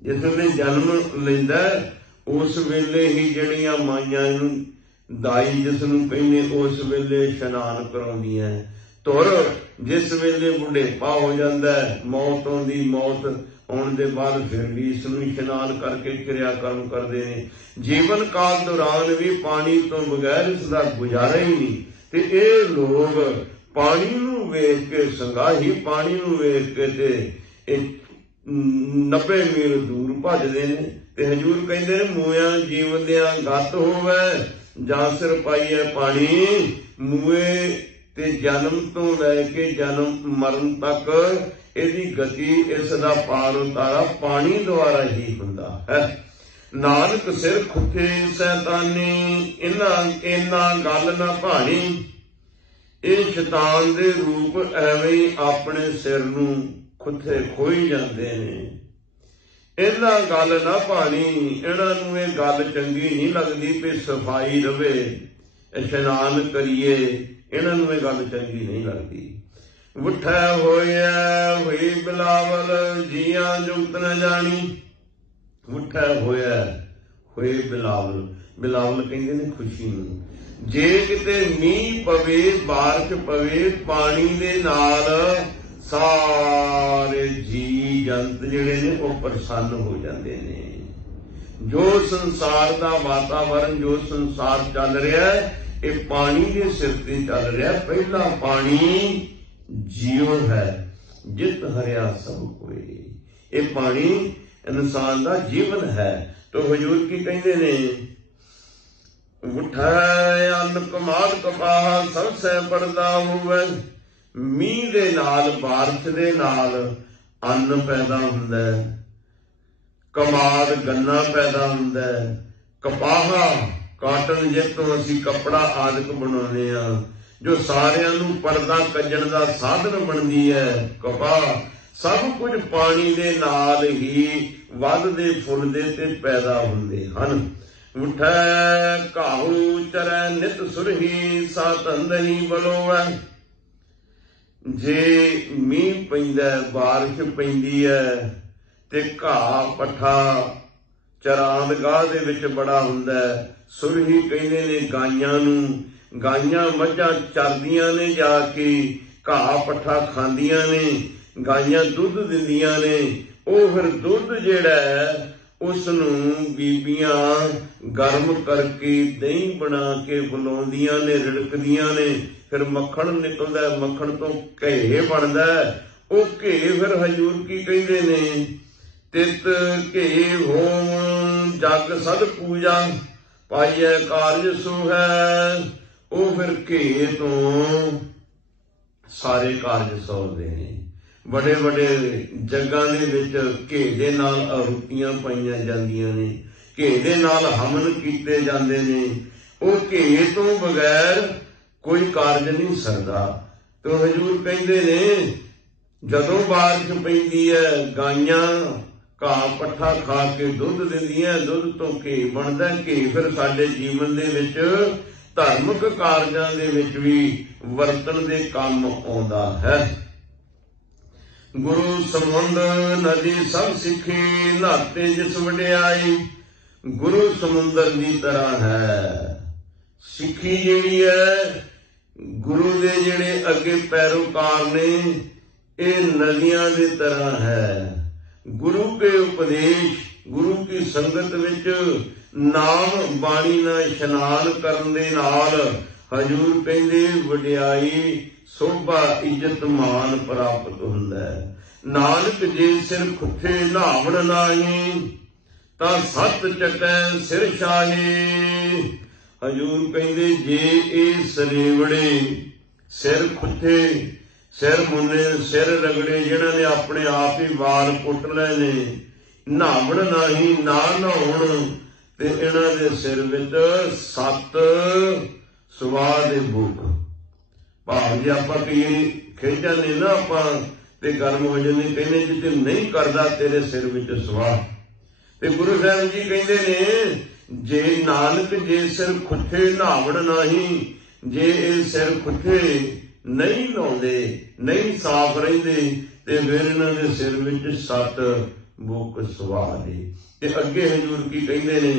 ਜਿਸ ਵੇਲੇ ਜਨਮ ਲੈਂਦਾ ਉਸ ਵੇਲੇ ਹੀ ਜਿਹੜੀਆਂ ਮਾਈਆਂ ਨੂੰ ਦਾਈ ਜਿਸ ਨੂੰ ਕਹਿੰਦੇ ਉਸ ਵੇਲੇ ਇਸ਼ਨਾਨ ਕਰਾਉਂਦੀਆਂ। ਤੁਰ ਜਿਸ ਵੇਲੇ ਬੁਢੇਪਾ ਹੋ ਜਾਂਦਾ, ਮੌਤ ਆਉਂਦੀ, ਮੌਤ ਆਉਣ ਦੇ ਬਾਅਦ ਫਿਰ ਵੀ ਇਸ ਨੂੰ ਇਸ਼ਨਾਨ ਕਰਕੇ ਕਿਰਿਆ ਕਰਮ ਕਰਦੇ ਨੇ। ਜੀਵਨ ਕਾਲ ਦੌਰਾਨ ਵੀ ਪਾਣੀ ਤੋਂ ਬਗੈਰ ਇਸ ਦਾ ਗੁਜ਼ਾਰਾ ਹੀ ਨਹੀਂ। ਤੇ ਇਹ ਲੋਕ ਪਾਣੀ ਨੂੰ ਵੇਖ ਕੇ, ਸੰਗਾਹੀ ਪਾਣੀ ਨੂੰ ਵੇਖ ਕੇ ਤੇ ਇਹ 90 ਮੀਲ ਦੂਰ ਭੱਜਦੇ ਨੇ। ਤੇ ਹਜ਼ੂਰ ਕਹਿੰਦੇ ਨੇ, ਮੂਇਆ ਜੀਵਦਿਆਂ ਗਤ ਹੋਵੇ ਜਾਂ ਸਿਰ ਪਾਈਏ ਪਾਣੀ। ਮੂਏ ਤੇ ਜਨਮ ਤੋਂ ਲੈ ਕੇ ਜਨਮ ਮਰਨ ਤੱਕ ਇਹਦੀ ਗਤੀ, ਇਸ ਦਾ ਪਾਰ ਉਤਾਰਾ ਪਾਣੀ ਦੁਆਰਾ ਹੀ ਹੁੰਦਾ ਹੈ। ਨਾਨਕ ਸਿਰ ਖੁੱਥੇ ਸੈਤਾਨੀ, ਇਹਨਾਂ ਗੱਲ ਨਾ ਭਾਣੀ। ਇਹ ਸ਼ੈਤਾਨ ਦੇ ਰੂਪ ਐਵੇਂ ਹੀ ਆਪਣੇ ਸਿਰ ਨੂੰ ਖੁੱਥੇ ਖੋਈ ਜਾਂਦੇ ਨੇ। ਇਹਨਾਂ ਗੱਲ ਨਾ ਭਾਣੀ, ਇਹਨਾਂ ਨੂੰ ਇਹ ਗੱਲ ਚੰਗੀ ਨਹੀਂ ਲੱਗਦੀ ਵੀ ਸਫਾਈ ਰਵੇ, ਇਸ਼ਨਾਨ ਕਰੀਏ। ਇਹਨਾਂ ਨੂੰ ਇਹ ਗੱਲ ਚੰਗੀ ਨਹੀਂ ਲੱਗਦੀ। ਉੱਠਿਆ ਹੋਇਆ ਹੋਈ ਬਿਲਾਵਲ, ਜੀਆਂ ਜੁਗਤ ਨ ਜਾਣੀ। ਉੱਠਿਆ ਹੋਇਆ ਹੋਏ ਬਿਲਾਵਲ, ਬਿਲਾਵਲ ਕਹਿੰਦੇ ਨੇ ਖੁਸ਼ੀ ਨੂੰ। ਜੇ ਕਿਤੇ ਮੀਂਹ ਪਵੇ, ਬਾਰਿਸ਼ ਪਵੇ, ਪਾਣੀ ਦੇ ਨਾਲ ਸਾਰੇ ਜੀ ਜੰਤ ਜਿਹੜੇ ਨੇ ਉਹ ਪ੍ਰਸੰਨ ਹੋ ਜਾਂਦੇ ਨੇ। ਜੋ ਸੰਸਾਰ ਦਾ ਵਾਤਾਵਰਨ, ਜੋ ਸੰਸਾਰ ਚੱਲ ਰਿਹਾ ਇਹ ਪਾਣੀ ਦੇ ਸਿਰ ਤੇ ਚੱਲ ਰਿਹਾ। ਪਹਿਲਾ ਪਾਣੀ ਜੀਉ ਹੈ, ਜਿਤ ਹਰਿਆ ਸਭ ਕੋਇ। ਇਹ ਪਾਣੀ ਇਨਸਾਨ ਦਾ ਜੀਵਨ ਹੈ। ਤੋ ਹਜ਼ੂਰ ਕੀ ਕਹਿੰਦੇ ਨੇ, ਉਠੈ ਅੰਨ ਕਮਾਦ ਕਪਾਹ ਸਭ ਸੈ ਪੜਦਾ ਹੋਵੇ। ਮੀਂਹ ਦੇ ਨਾਲ, ਬਾਰਿਸ਼ ਦੇ ਨਾਲ ਅੰਨ ਪੈਦਾ ਹੁੰਦਾ, ਕਮਾਦ ਗੰਨਾ ਪੈਦਾ ਹੁੰਦਾ, ਕਪਾਹ ਕਾਟਨ ਜਿਸ ਤੋਂ ਅਸੀਂ ਕੱਪੜਾ ਆਦਿਕ ਬਣਾਉਂਦੇ ਹਾਂ, ਜੋ ਸਾਰਿਆਂ ਨੂੰ ਪਰਦਾ ਕੱਜਣ ਦਾ ਸਾਧਨ ਬਣਦੀ ਹੈ। ਕਪਾਹ ਸਭ ਕੁਝ ਪਾਣੀ ਦੇ ਨਾਲ ਹੀ ਵੱਧਦੇ ਫੁੱਲਦੇ ਤੇ ਪੈਦਾ ਹੁੰਦੇ ਹਨ। ਉਠੈ ਘਾਉ ਚਰੈ ਨਿਤ ਸੁਰਹੀ, ਸਾ ਤੰਦਹੀ ਬਲੋਵੈ। ਜੇ ਮੀਂਹ ਪੈਂਦਾ, ਬਾਰਿਸ਼ ਪੈਂਦੀ ਹੈ ਤੇ ਘਾਹ ਪੱਠਾ ਚਰਾਂਦਗਾਹ ਦੇ ਵਿੱਚ ਬੜਾ ਹੁੰਦਾ। ਸੁਰਹੀ ਕਹਿੰਦੇ ਨੇ ਗਾਈਆਂ ਨੂੰ। ਗਾਈਆਂ ਮੱਝਾਂ ਚਰਦੀਆਂ ਨੇ, ਜਾ ਕੇ ਘਾਹ ਪੱਠਾ ਖਾਂਦੀਆਂ ਨੇ। ਗਾਈਆਂ ਦੁੱਧ ਦਿੰਦੀਆਂ ਨੇ। ਉਹ ਫਿਰ ਦੁੱਧ ਜਿਹੜਾ ਹੈ ਉਸ ਨੂੰ ਬੀਬੀਆਂ ਗਰਮ ਕਰਕੇ ਦਹੀਂ ਬਣਾ ਕੇ ਬੁਲਾਉਂਦੀਆਂ ਨੇ, ਰਿੜਕਦੀਆਂ ਨੇ। ਫਿਰ ਮੱਖਣ ਨਿਕਲਦਾ, ਮੱਖਣ ਤੋਂ ਘੇ ਬਣਦਾ। ਉਹ ਘੇ ਫਿਰ ਹਜ਼ੂਰ ਕੀ ਕਹਿੰਦੇ ਨੇ, ਤਿਤ ਘੇ ਹੋਮ ਜਗ ਸਦ ਪੂਜਾ, ਪਾਈਐ ਕਾਰਜ ਸੁਹੈ। ਉਹ ਫਿਰ ਘੇ ਤੋਂ ਸਾਰੇ ਕਾਰਜ ਸੌਲਦੇ ਨੇ। ਵੱਡੇ ਵੱਡੇ ਜੱਗਾਂ ਦੇ ਵਿੱਚ ਘੇ ਦੇ ਨਾਲ ਆਹੁਤੀਆਂ ਪਾਈਆਂ ਜਾਂਦੀਆਂ ਨੇ, ਘੇ ਦੇ ਨਾਲ ਹਵਨ ਕੀਤੇ ਜਾਂਦੇ ਨੇ। ਉਹ ਘੇ ਤੋਂ ਬਗੈਰ ਕੋਈ ਕਾਰਜ ਨਹੀਂ ਸਰਦਾ। ਤੇ ਹਜ਼ੂਰ ਕਹਿੰਦੇ ਨੇ, ਜਦੋਂ ਬਾਰਿਸ਼ ਪੈਂਦੀ ਹੈ, ਗਾਈਆਂ ਘਾਹ ਪੱਠਾ ਖਾ ਕੇ ਦੁੱਧ ਦਿੰਦੀਆਂ, ਦੁੱਧ ਤੋਂ ਘੀ ਬਣਦਾ। ਘੀ ਫਿਰ ਸਾਡੇ ਜੀਵਨ ਦੇ ਵਿੱਚ ਧਾਰਮਿਕ ਕਾਰਜਾਂ ਦੇ ਵਿੱਚ ਵੀ ਵਰਤਣ ਦੇ ਕੰਮ ਆਉਂਦਾ ਹੈ। ਗੁਰੂ ਸਮੁੰਦ ਨਦੀ ਸਭ ਸਿੱਖੀ, ਨਹਾਤੇ ਜਿਸ ਵਡਿਆਈ। ਗੁਰੂ ਸਮੁੰਦਰ ਦੀ ਤਰ੍ਹਾਂ ਹੈ ਸਿੱਖੀ ਜਿਹੜੀ ਹੈ। ਗੁਰੂ ਦੇ ਜਿਹੜੇ ਅੱਗੇ ਪੈਰੋਕਾਰ ਨੇ, ਇਹ ਨਦੀਆਂ ਦੀ ਤਰ੍ਹਾਂ ਹੈ। ਗੁਰੂ ਕੇ ਉਪਦੇਸ਼, ਗੁਰੂ ਕੀ ਸੰਗਤ ਵਿੱਚ ਨਾਮ ਬਾਣੀ ਨਾਲ ਇਸ਼ਨਾਨ ਕਰਨ ਦੇ ਨਾਲ ਹਜ਼ੂਰ ਕਹਿੰਦੇ ਵਡਿਆਈ, ਸੋਭਾ, ਇੱਜ਼ਤ, ਮਾਨ ਪ੍ਰਾਪਤ ਹੁੰਦਾ ਹੈ। ਨਾਨਕ ਜੇ ਸਿਰ ਖੁੱਥੇ ਨਹਾਵਣ ਨਾਹੀ, ਤਾਂ ਸੱਤ ਚੱਕੈ ਸਿਰ ਛਾਹੀ। ਹਜੂਰ ਕਹਿੰਦੇ ਜੇ ਇਹ ਸਰੇਵੜੇ ਸਿਰ ਖੁੱਥੇ, ਸਿਰ ਮੁੰਨੇ, ਸਿਰ ਰਗੜੇ, ਜਿਹਨਾਂ ਨੇ ਆਪਣੇ ਆਪ ਹੀ ਵਾਲ ਪੁੱਟ ਲਏ ਨੇ, ਨਹਾਵਣ ਨਹੀਂ, ਨਾ ਨਹਾਉਣ, ਤੇ ਇਹਨਾਂ ਦੇ ਸਿਰ ਵਿੱਚ 7 ਸਵਾਹ ਦੇ ਬੁੱਕ। ਭਾਵ ਜੇ ਆਪਾਂ ਕਈ ਖਿੱਚ ਜਾਂਦੇ ਨਾ ਆਪਾਂ ਤੇ ਗਰਮ ਹੋ ਜਾਂਦੇ, ਕਹਿੰਦੇ ਜੇ ਤੇ ਨਹੀਂ ਕਰਦਾ ਤੇਰੇ ਸਿਰ ਵਿੱਚ ਸਵਾਹ। ਤੇ ਗੁਰੂ ਸਾਹਿਬ ਜੀ ਕਹਿੰਦੇ ਨੇ ਜੇ ਨਾਨਕ ਜੇ ਸਿਰ ਖੁੱਥੇ ਨਹਾਵਣ ਨਹੀਂ, ਜੇ ਇਹ ਸਿਰ ਖੁੱਥੇ ਨਹੀਂ ਨਹਾਉਂਦੇ, ਨਹੀਂ ਸਾਫ਼ ਰਹਿੰਦੇ, ਤੇ ਫਿਰ ਇਹਨਾਂ ਦੇ ਸਿਰ ਵਿੱਚ 7 ਬੁੱਕ ਸਵਾਹ ਦੇ। ਤੇ ਅੱਗੇ ਹਜ਼ੂਰ ਕੀ ਕਹਿੰਦੇ ਨੇ,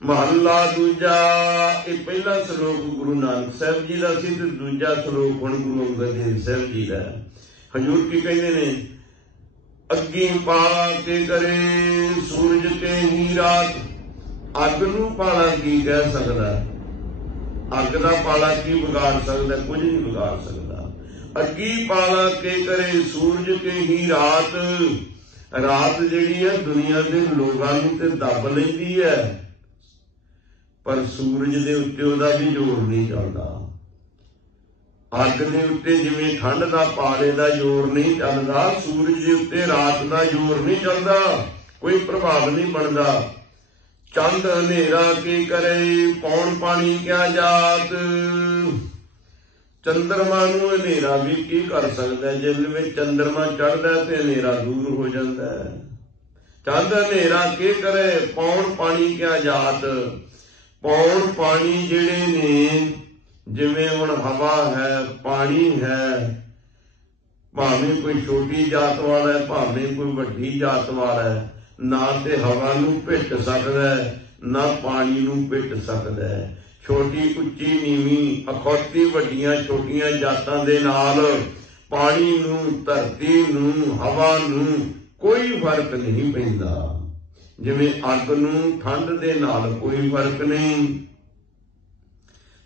ਮਹੱਲਾ ਦੂਜਾ, ਇਹ ਪਹਿਲਾ ਸ਼ਲੋਕ ਗੁਰੂ ਨਾਨਕ ਸਾਹਿਬ ਜੀ ਦਾ ਸੀ ਤੇ ਦੂਜਾ ਸ਼ਲੋਕ ਹੁਣ ਗੁਰੂ ਅੰਗਦ ਦੇਵ ਸਾਹਿਬ ਜੀ ਦਾ। ਹਜ਼ੂਰ ਕੀ ਕਹਿੰਦੇ ਨੇ, ਅੱਗੀ ਪਾਲਾ ਕੇ ਕਰੇ ਸੂਰਜ ਤੇ ਹੀ ਰਾਤ। ਅੱਗ ਨੂੰ ਪਾਲਾ ਕੀ ਕਹਿ ਸਕਦਾ? ਅੱਗ ਦਾ ਪਾਲਾ ਕੀ ਵਿਗਾੜ ਸਕਦਾ? ਕੁਝ ਨਹੀਂ ਵਿਗਾੜ ਸਕਦਾ। ਅੱਗੀ ਪਾਲਾ ਕੇ ਕਰੇ ਸੂਰਜ ਤੇ ਹੀ ਰਾਤ। ਰਾਤ ਜਿਹੜੀ ਹੈ ਦੁਨੀਆ ਦੇ ਲੋਕਾਂ ਨੂੰ ਤੇ ਦੱਬ ਲੈਂਦੀ ਹੈ, ਪਰ ਸੂਰਜ ਦੇ ਉੱਤੇ ਉਹਦਾ ਵੀ ਜ਼ੋਰ ਨਹੀਂ ਚੱਲਦਾ। ਅੱਗ ਦੇ ਉੱਤੇ ਜਿਵੇਂ ਠੰਡ ਦਾ ਪਾਲੇ ਦਾ ਜ਼ੋਰ ਨਹੀਂ ਚੱਲਦਾ, ਸੂਰਜ ਦੇ ਉੱਤੇ ਰਾਤ ਦਾ ਜ਼ੋਰ ਨਹੀਂ ਚੱਲਦਾ, ਕੋਈ ਪ੍ਰਭਾਵ ਨਹੀਂ ਬਣਦਾ। ਚੰਦ ਹਨੇਰਾ ਕੀ ਕਰੇ ਪੌਣ ਪਾਣੀ ਕਿਆ ਜਾਤ। ਚੰਦਰਮਾ ਨੂੰ ਹਨੇਰਾ ਵੀ ਕੀ ਕਰ ਸਕਦਾ? ਜਿਸ ਵਿੱਚ ਚੰਦਰਮਾ ਚੜ੍ਹਦਾ ਤੇ ਹਨੇਰਾ ਦੂਰ ਹੋ ਜਾਂਦਾ ਹੈ। ਚੰਦ ਹਨੇਰਾ ਕੀ ਕਰੇ ਪੌਣ ਪਾਣੀ ਕਿਆ ਜਾਤ। ਪੌਣ ਪਾਣੀ ਜਿਹੜੇ ਨੇ, ਜਿਵੇਂ ਹੁਣ ਹਵਾ ਹੈ, ਪਾਣੀ ਹੈ, ਭਾਵੇਂ ਕੋਈ ਛੋਟੀ ਜਾਤ ਵਾਲਾ ਹੈ, ਭਾਵੇਂ ਕੋਈ ਵੱਡੀ ਜਾਤ ਵਾਲਾ ਹੈ, ਨਾ ਤੇ ਹਵਾ ਨੂੰ ਭਿੱਟ ਸਕਦਾ ਹੈ, ਨਾ ਪਾਣੀ ਨੂੰ ਭਿੱਟ ਸਕਦਾ ਹੈ। ਛੋਟੀ ਉੱਚੀ ਨੀਵੀਂ, ਅਖੌਤੀ ਵੱਡੀਆਂ ਛੋਟੀਆਂ ਜਾਤਾਂ ਦੇ ਨਾਲ ਪਾਣੀ ਨੂੰ, ਧਰਤੀ ਨੂੰ, ਹਵਾ ਨੂੰ ਕੋਈ ਫਰਕ ਨਹੀਂ ਪੈਂਦਾ। ਜਿਵੇਂ ਅੱਗ ਨੂੰ ਠੰਡ ਦੇ ਨਾਲ ਕੋਈ ਫਰਕ ਨਹੀਂ,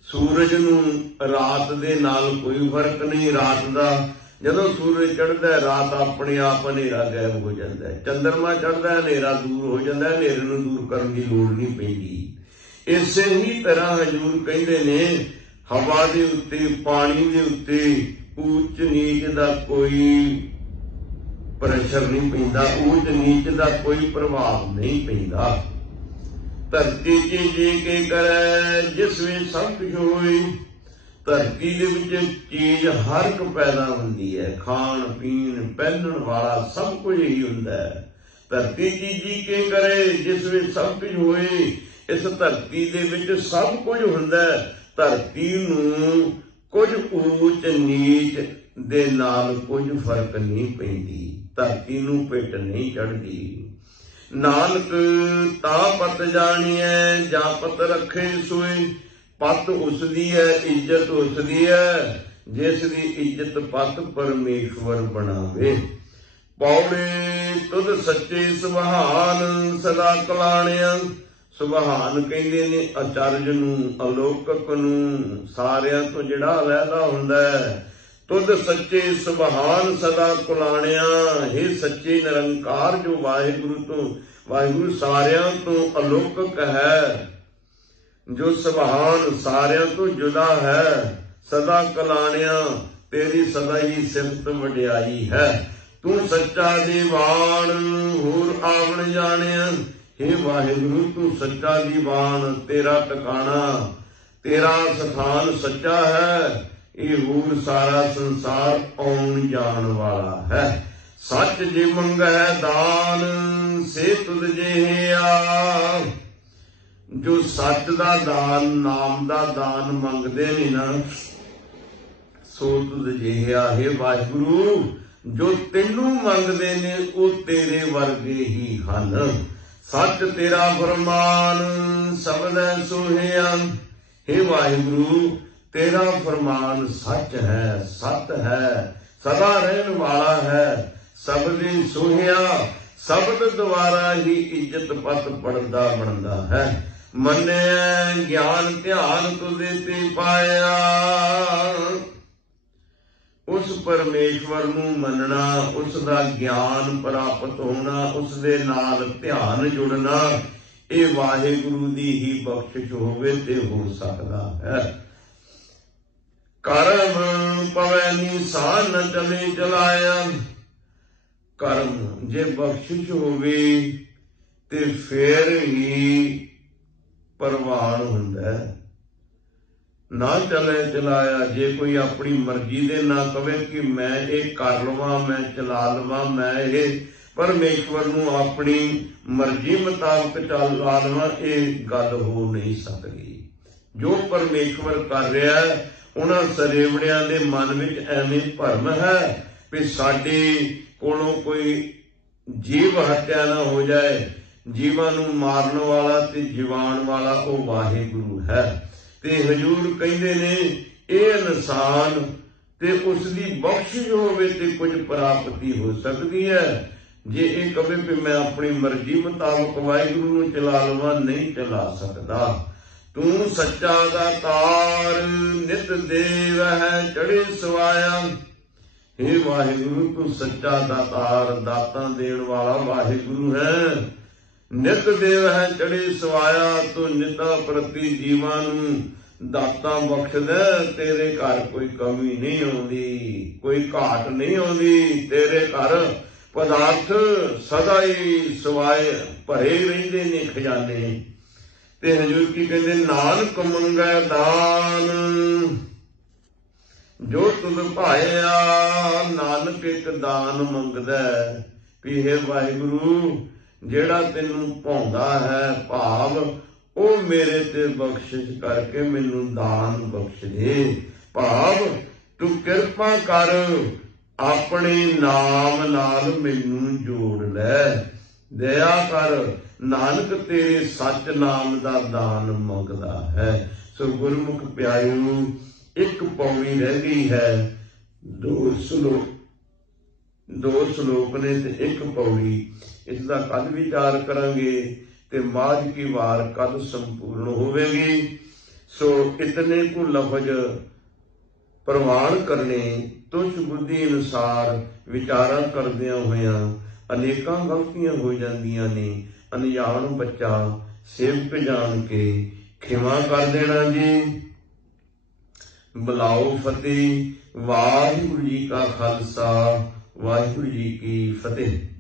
ਸੂਰਜ ਨੂੰ ਰਾਤ ਦੇ ਨਾਲ ਕੋਈ ਫਰਕ ਨਹੀਂ। ਰਾਤ ਦਾ ਜਦੋਂ ਸੂਰਜ ਚੜ੍ਹਦਾ ਰਾਤ ਆਪਣੇ ਆਪ ਹਨੇਰਾ ਗਾਇਬ ਹੋ ਜਾਂਦਾ ਹੈ। ਚੰਦਰਮਾ ਚੜ੍ਹਦਾ ਹਨੇਰਾ ਦੂਰ ਹੋ ਜਾਂਦਾ, ਹਨੇਰੇ ਨੂੰ ਦੂਰ ਕਰਨ ਦੀ ਲੋੜ ਨਹੀਂ ਪੈਂਦੀ। ਇਸੇ ਹੀ ਤਰ੍ਹਾਂ ਹਜ਼ੂਰ ਕਹਿੰਦੇ ਨੇ ਹਵਾ ਦੇ ਉੱਤੇ, ਪਾਣੀ ਦੇ ਉੱਤੇ ਊਚ ਨੀਚ ਦਾ ਕੋਈ ਪ੍ਰੈਸ਼ਰ ਨਹੀਂ ਪੈਂਦਾ, ਊਚ ਨੀਚ ਦਾ ਕੋਈ ਪ੍ਰਭਾਵ ਨਹੀਂ ਪੈਂਦਾ। ਧਰਤੀ ਚ ਜੇ ਕੇ ਕਰੈ ਜਿਸ ਵਿੱਚ ਸਭ ਕੁਝ ਹੋਏ। ਧਰਤੀ ਦੇ ਵਿੱਚ ਚੀਜ਼ ਹਰ ਇੱਕ ਪੈਦਾ ਹੁੰਦੀ ਹੈ, ਖਾਣ ਪੀਣ ਪਹਿਨਣ ਵਾਲਾ ਸਭ ਕੁਝ ਹੀ ਹੁੰਦਾ ਹੈ। ਧਰਤੀ ਜੀ ਕੇ ਕਰੇ ਜਿਸ ਵਿੱਚ ਸਭ ਕੁਝ ਹੋਏ। ਇਸ ਧਰਤੀ ਦੇ ਵਿੱਚ ਸਭ ਕੁਝ ਹੁੰਦਾ ਹੈ। ਧਰਤੀ ਨੂੰ ਕੁਝ ਊਚ ਨੀਚ ਦੇ ਨਾਲ ਕੁਝ ਫਰਕ ਨਹੀਂ ਪੈਂਦੀ, ਧਰਤੀ ਨੂੰ ਪਿੱਟ ਨਹੀਂ ਚੜ੍ਹਦੀ। ਨਾਨਕ ਤਾਂ ਪਤ ਜਾਣੀਐ ਜਾਂ ਪਤ ਰੱਖੇ ਸੋਏ। ਪਤ ਉਸਦੀ ਹੈ, ਇੱਜ਼ਤ ਉਸਦੀ ਹੈ ਜਿਸ ਦੀ ਇੱਜ਼ਤ ਪਤ ਪਰਮੇਸ਼ਵਰ ਬਣਾਵੇ। ਪੌੜੇ ਤੁਧ ਸੱਚੇ ਸੁਭਾਨ ਸਦਾ ਕਲਾਣਿਆ। ਸੁਭਾਨ ਕਹਿੰਦੇ ਨੇ ਅਚਰਜ ਨੂੰ, ਅਲੌਕਿਕ ਨੂੰ, ਸਾਰਿਆਂ ਤੋਂ ਜਿਹੜਾ ਅਲੱਗਾ ਹੁੰਦਾ ਹੈ। ਤੁਧ ਸੱਚੇ ਸੁਭਾਨ ਸਦਾ ਕੁਲਾਣਿਆ। ਇਹ ਸੱਚੇ ਨਿਰੰਕਾਰ ਜੋ ਵਾਹਿਗੁਰੂ ਤੋਂ, ਵਾਹਿਗੁਰੂ ਸਾਰਿਆਂ ਤੋਂ ਅਲੌਕਿਕ ਹੈ, ਜੋ ਸੁਭਾਨ ਸਾਰਿਆਂ ਤੋਂ ਜੁਦਾ ਹੈ। ਸਦਾ ਕਲਾਣਿਆ ਤੇਰੀ ਸਦਾ ਹੀ ਸਿਫਤ ਵਡਿਆਈ ਹੈ। ਤੂੰ ਸੱਚਾ ਦੀਵਾਨ ਹੋਰ ਆਵਣ ਜਾਣਿਆ। ਹੇ ਵਾਹਿਗੁਰੂ ਤੂੰ ਸੱਚਾ ਦੀਵਾਨ, ਤੇਰਾ ਟਿਕਾਣਾ, ਤੇਰਾ ਸਥਾਨ ਸੱਚਾ ਹੈ। ਇਹ ਹੋਰ ਸਾਰਾ ਸੰਸਾਰ ਆਉਣ ਜਾਣ ਵਾਲਾ ਹੈ। ਸੱਚ ਜੇ ਮੰਗੈ ਦਾਨ ਸੇ ਤੁਧ ਜਿਹਾ। ਜੋ ਸੱਚ ਦਾ ਦਾਨ, ਨਾਮ ਦਾ ਦਾਨ ਮੰਗਦੇ ਨੇ ਨਾ, ਸੋ ਤੁਧ ਜਿਹਾ। ਹੇ ਵਾਹਿਗੁਰੂ ਜੋ ਤੈਨੂੰ ਮੰਗਦੇ ਨੇ ਉਹ ਤੇਰੇ ਵਰਗੇ ਹੀ ਹਨ। ਸੱਚ ਤੇਰਾ ਫਰਮਾਨ ਸਬਦੈ ਸੋਹਿਆ। ਹੇ ਵਾਹਿਗੁਰੂ ਤੇਰਾ ਫਰਮਾਨ ਸੱਚ ਹੈ, ਸਤ ਹੈ, ਸਦਾ ਰਹਿਣ ਵਾਲਾ ਹੈ। ਸਬਦੇ ਸੋਹਿਆ, ਸ਼ਬਦ ਦੁਆਰਾ ਹੀ ਇੱਜ਼ਤ ਪਤ ਪੜਦਾ ਬਣਦਾ ਹੈ। ਮੰਨਿਆ ਗਿਆਨ ਧਿਆਨ ਤੁਝੇ ਤੇ ਪਾਇਆ। ਉਸ ਪਰਮੇਸ਼ਵਰ ਨੂੰ ਮੰਨਣਾ, ਉਸ ਦਾ ਗਿਆਨ ਪ੍ਰਾਪਤ ਹੋਣਾ, ਉਸ ਦੇ ਨਾਲ ਧਿਆਨ ਜੁੜਨਾ, ਇਹ ਵਾਹਿਗੁਰੂ ਦੀ ਹੀ ਬਖਸ਼ਿਸ਼ ਹੋਵੇ ਤੇ ਹੋ ਸਕਦਾ ਹੈ। ਕਰਮ ਪਵੈ ਨਿਸਾਨ ਨ ਚਲੇ ਚਲਾਇਆ। ਕਰਮ ਜੇ ਬਖਸ਼ਿਸ਼ ਹੋਵੇ ਤੇ ਫੇਰ ਹੀ ਪ੍ਰਵਾਨ ਹੁੰਦਾ ਹੈ। ਨਾ ਚਲੇ ਚਲਾਇਆ, ਜੇ ਕੋਈ ਆਪਣੀ ਮਰਜ਼ੀ ਦੇ ਨਾ ਕਵੇ ਕਿ ਮੈਂ ਇਹ ਕਰ ਲਵਾਂ, ਮੈਂ ਚਲਾ ਲਵਾਂ, ਮੈਂ ਇਹ ਪਰਮੇਸ਼ਵਰ ਨੂੰ ਆਪਣੀ ਮਰਜ਼ੀ ਮੁਤਾਬਕ ਚਲਾ ਲਵਾਂ, ਇਹ ਗੱਲ ਹੋ ਨਹੀਂ ਸਕਦੀ। ਜੋ ਪਰਮੇਸ਼ਵਰ ਕਰ ਰਿਹਾ ਹੈ, ਉਹਨਾਂ ਸਰੇਵੜਿਆਂ ਦੇ ਮਨ ਵਿੱਚ ਐਵੇਂ ਭਰਮ ਹੈ ਵੀ ਸਾਡੇ ਕੋਲੋਂ ਕੋਈ ਜੀਵ ਹੱਤਿਆ ਨਾ ਹੋ ਜਾਏ। ਜੀਵਾਂ ਨੂੰ ਮਾਰਨ ਵਾਲਾ ਤੇ ਜੀਵਾਣ ਵਾਲਾ ਉਹ ਵਾਹਿਗੁਰੂ ਹੈ। ਤੇ ਹਜ਼ੂਰ ਕਹਿੰਦੇ ਨੇ ਇਹ ਇਨਸਾਨ ਤੇ ਉਸ ਦੀ ਬਖਸ਼ਿਸ਼ ਹੋਵੇ ਤੇ ਕੁਝ ਪ੍ਰਾਪਤੀ ਹੋ ਸਕਦੀ ਹੈ। ਜੇ ਇਹ ਕਵੇ ਵੀ ਮੈਂ ਆਪਣੀ ਮਰਜ਼ੀ ਮੁਤਾਬਕ ਵਾਹਿਗੁਰੂ ਨੂੰ ਚਲਾ ਲਵਾਂ, ਨਹੀਂ ਚਲਾ ਸਕਦਾ। ਤੂੰ ਸੱਚਾ ਦਾਤਾਰ ਨਿਤ ਦੇਵ ਹੈ ਚੜੇ ਸਵਾਇਆ। हे ਵਾਹਿਗੁਰੂ ਤੂੰ ਸੱਚਾ ਦਾਤਾਰ, ਦਾਤਾਂ ਦੇਣ ਵਾਲਾ ਵਾਹਿਗੁਰੂ ਹੈ। ਨਿਤ ਦੇਵ ਹੈ ਚੜੇ ਸਵਾਇਆ, ਤੂੰ ਨਿਤਾ ਪ੍ਰਤੀ ਜੀਵਾਂ ਨੂੰ ਦਾਤਾਂ ਬਖਸ਼ਦਾ। ਤੇਰੇ ਘਰ ਕੋਈ ਕਮੀ ਨਹੀਂ ਆਉਂਦੀ, ਕੋਈ ਘਾਟ ਨਹੀਂ ਆਉਂਦੀ। ਤੇਰੇ ਘਰ ਪਦਾਰਥ ਸਦਾ ਹੀ ਸਵਾਏ ਭਰੇ ਰਹਿੰਦੇ ਨੇ ਖਜ਼ਾਨੇ। ਤੇ ਹਜ਼ੂਰ ਕੀ ਕਹਿੰਦੇ, ਨਾਨਕ ਮੰਗੈ ਦਾਨ ਜੋ ਤੁਧ ਭਾਇਆ। ਨਾਨਕ ਇੱਕ ਦਾਨ ਮੰਗਦਾ ਵੀ ਹੈ ਵਾਹਿਗੁਰੂ ਜਿਹੜਾ ਤੈਨੂੰ ਭਾਉਂਦਾ ਹੈ, ਭਾਵ ਉਹ ਮੇਰੇ ਤੇ ਬਖਸ਼ਿਸ਼ ਕਰਕੇ ਮੈਨੂੰ ਦਾਨ ਬਖਸ਼ ਦੇ। ਭਾਵ ਤੂੰ ਕਿਰਪਾ ਕਰ, ਆਪਣੇ ਨਾਮ ਨਾਲ ਮੈਨੂੰ ਜੋੜ ਲੈ, ਦਇਆ ਕਰ। ਨਾਨਕ ਤੇਰੇ ਸੱਚ ਨਾਮ ਦਾ ਦਾਨ ਮੰਗਦਾ ਹੈ। ਸੋ ਗੁਰਮੁਖ ਪਿਆਰਿਓ, ਇੱਕ ਪੌੜੀ ਰਹਿ ਗਈ ਹੈ। ਦੋ ਸ਼ਲੋਕ ਨੇ ਤੇ ਇੱਕ ਪੌੜੀ। ਇਸ ਦਾ ਕੱਲ ਵਿਚਾਰ ਕਰਾਂਗੇ ਤੇ ਮਾਝ ਕੀ ਵਾਰ ਕਦ ਸੰਪੂਰਨ ਹੋਵੇਗੀ। ਸੋ ਇਤਨੇ ਕੁ ਲਫ਼ਜ਼ ਪ੍ਰਵਾਨ ਕਰਨੇ। ਤੁਛ ਬੁੱਧੀ ਅਨੁਸਾਰ ਵਿਚਾਰਾਂ ਕਰਦਿਆਂ ਹੋਇਆਂ ਅਨੇਕਾਂ ਗਲਤੀਆਂ ਹੋ ਜਾਂਦੀਆਂ ਨੇ। ਅਣਜਾਣ ਬੱਚਾ ਸੇਵਕ ਜਾਣ ਕੇ ਖਿਮਾ ਕਰ ਦੇਣਾ ਜੀ। ਬੁਲਾਓ ਫਤਿਹ। ਵਾਹਿਗੁਰੂ ਜੀ ਕਾ ਖਾਲਸਾ, ਵਾਹਿਗੁਰੂ ਜੀ ਕੀ ਫਤਿਹ।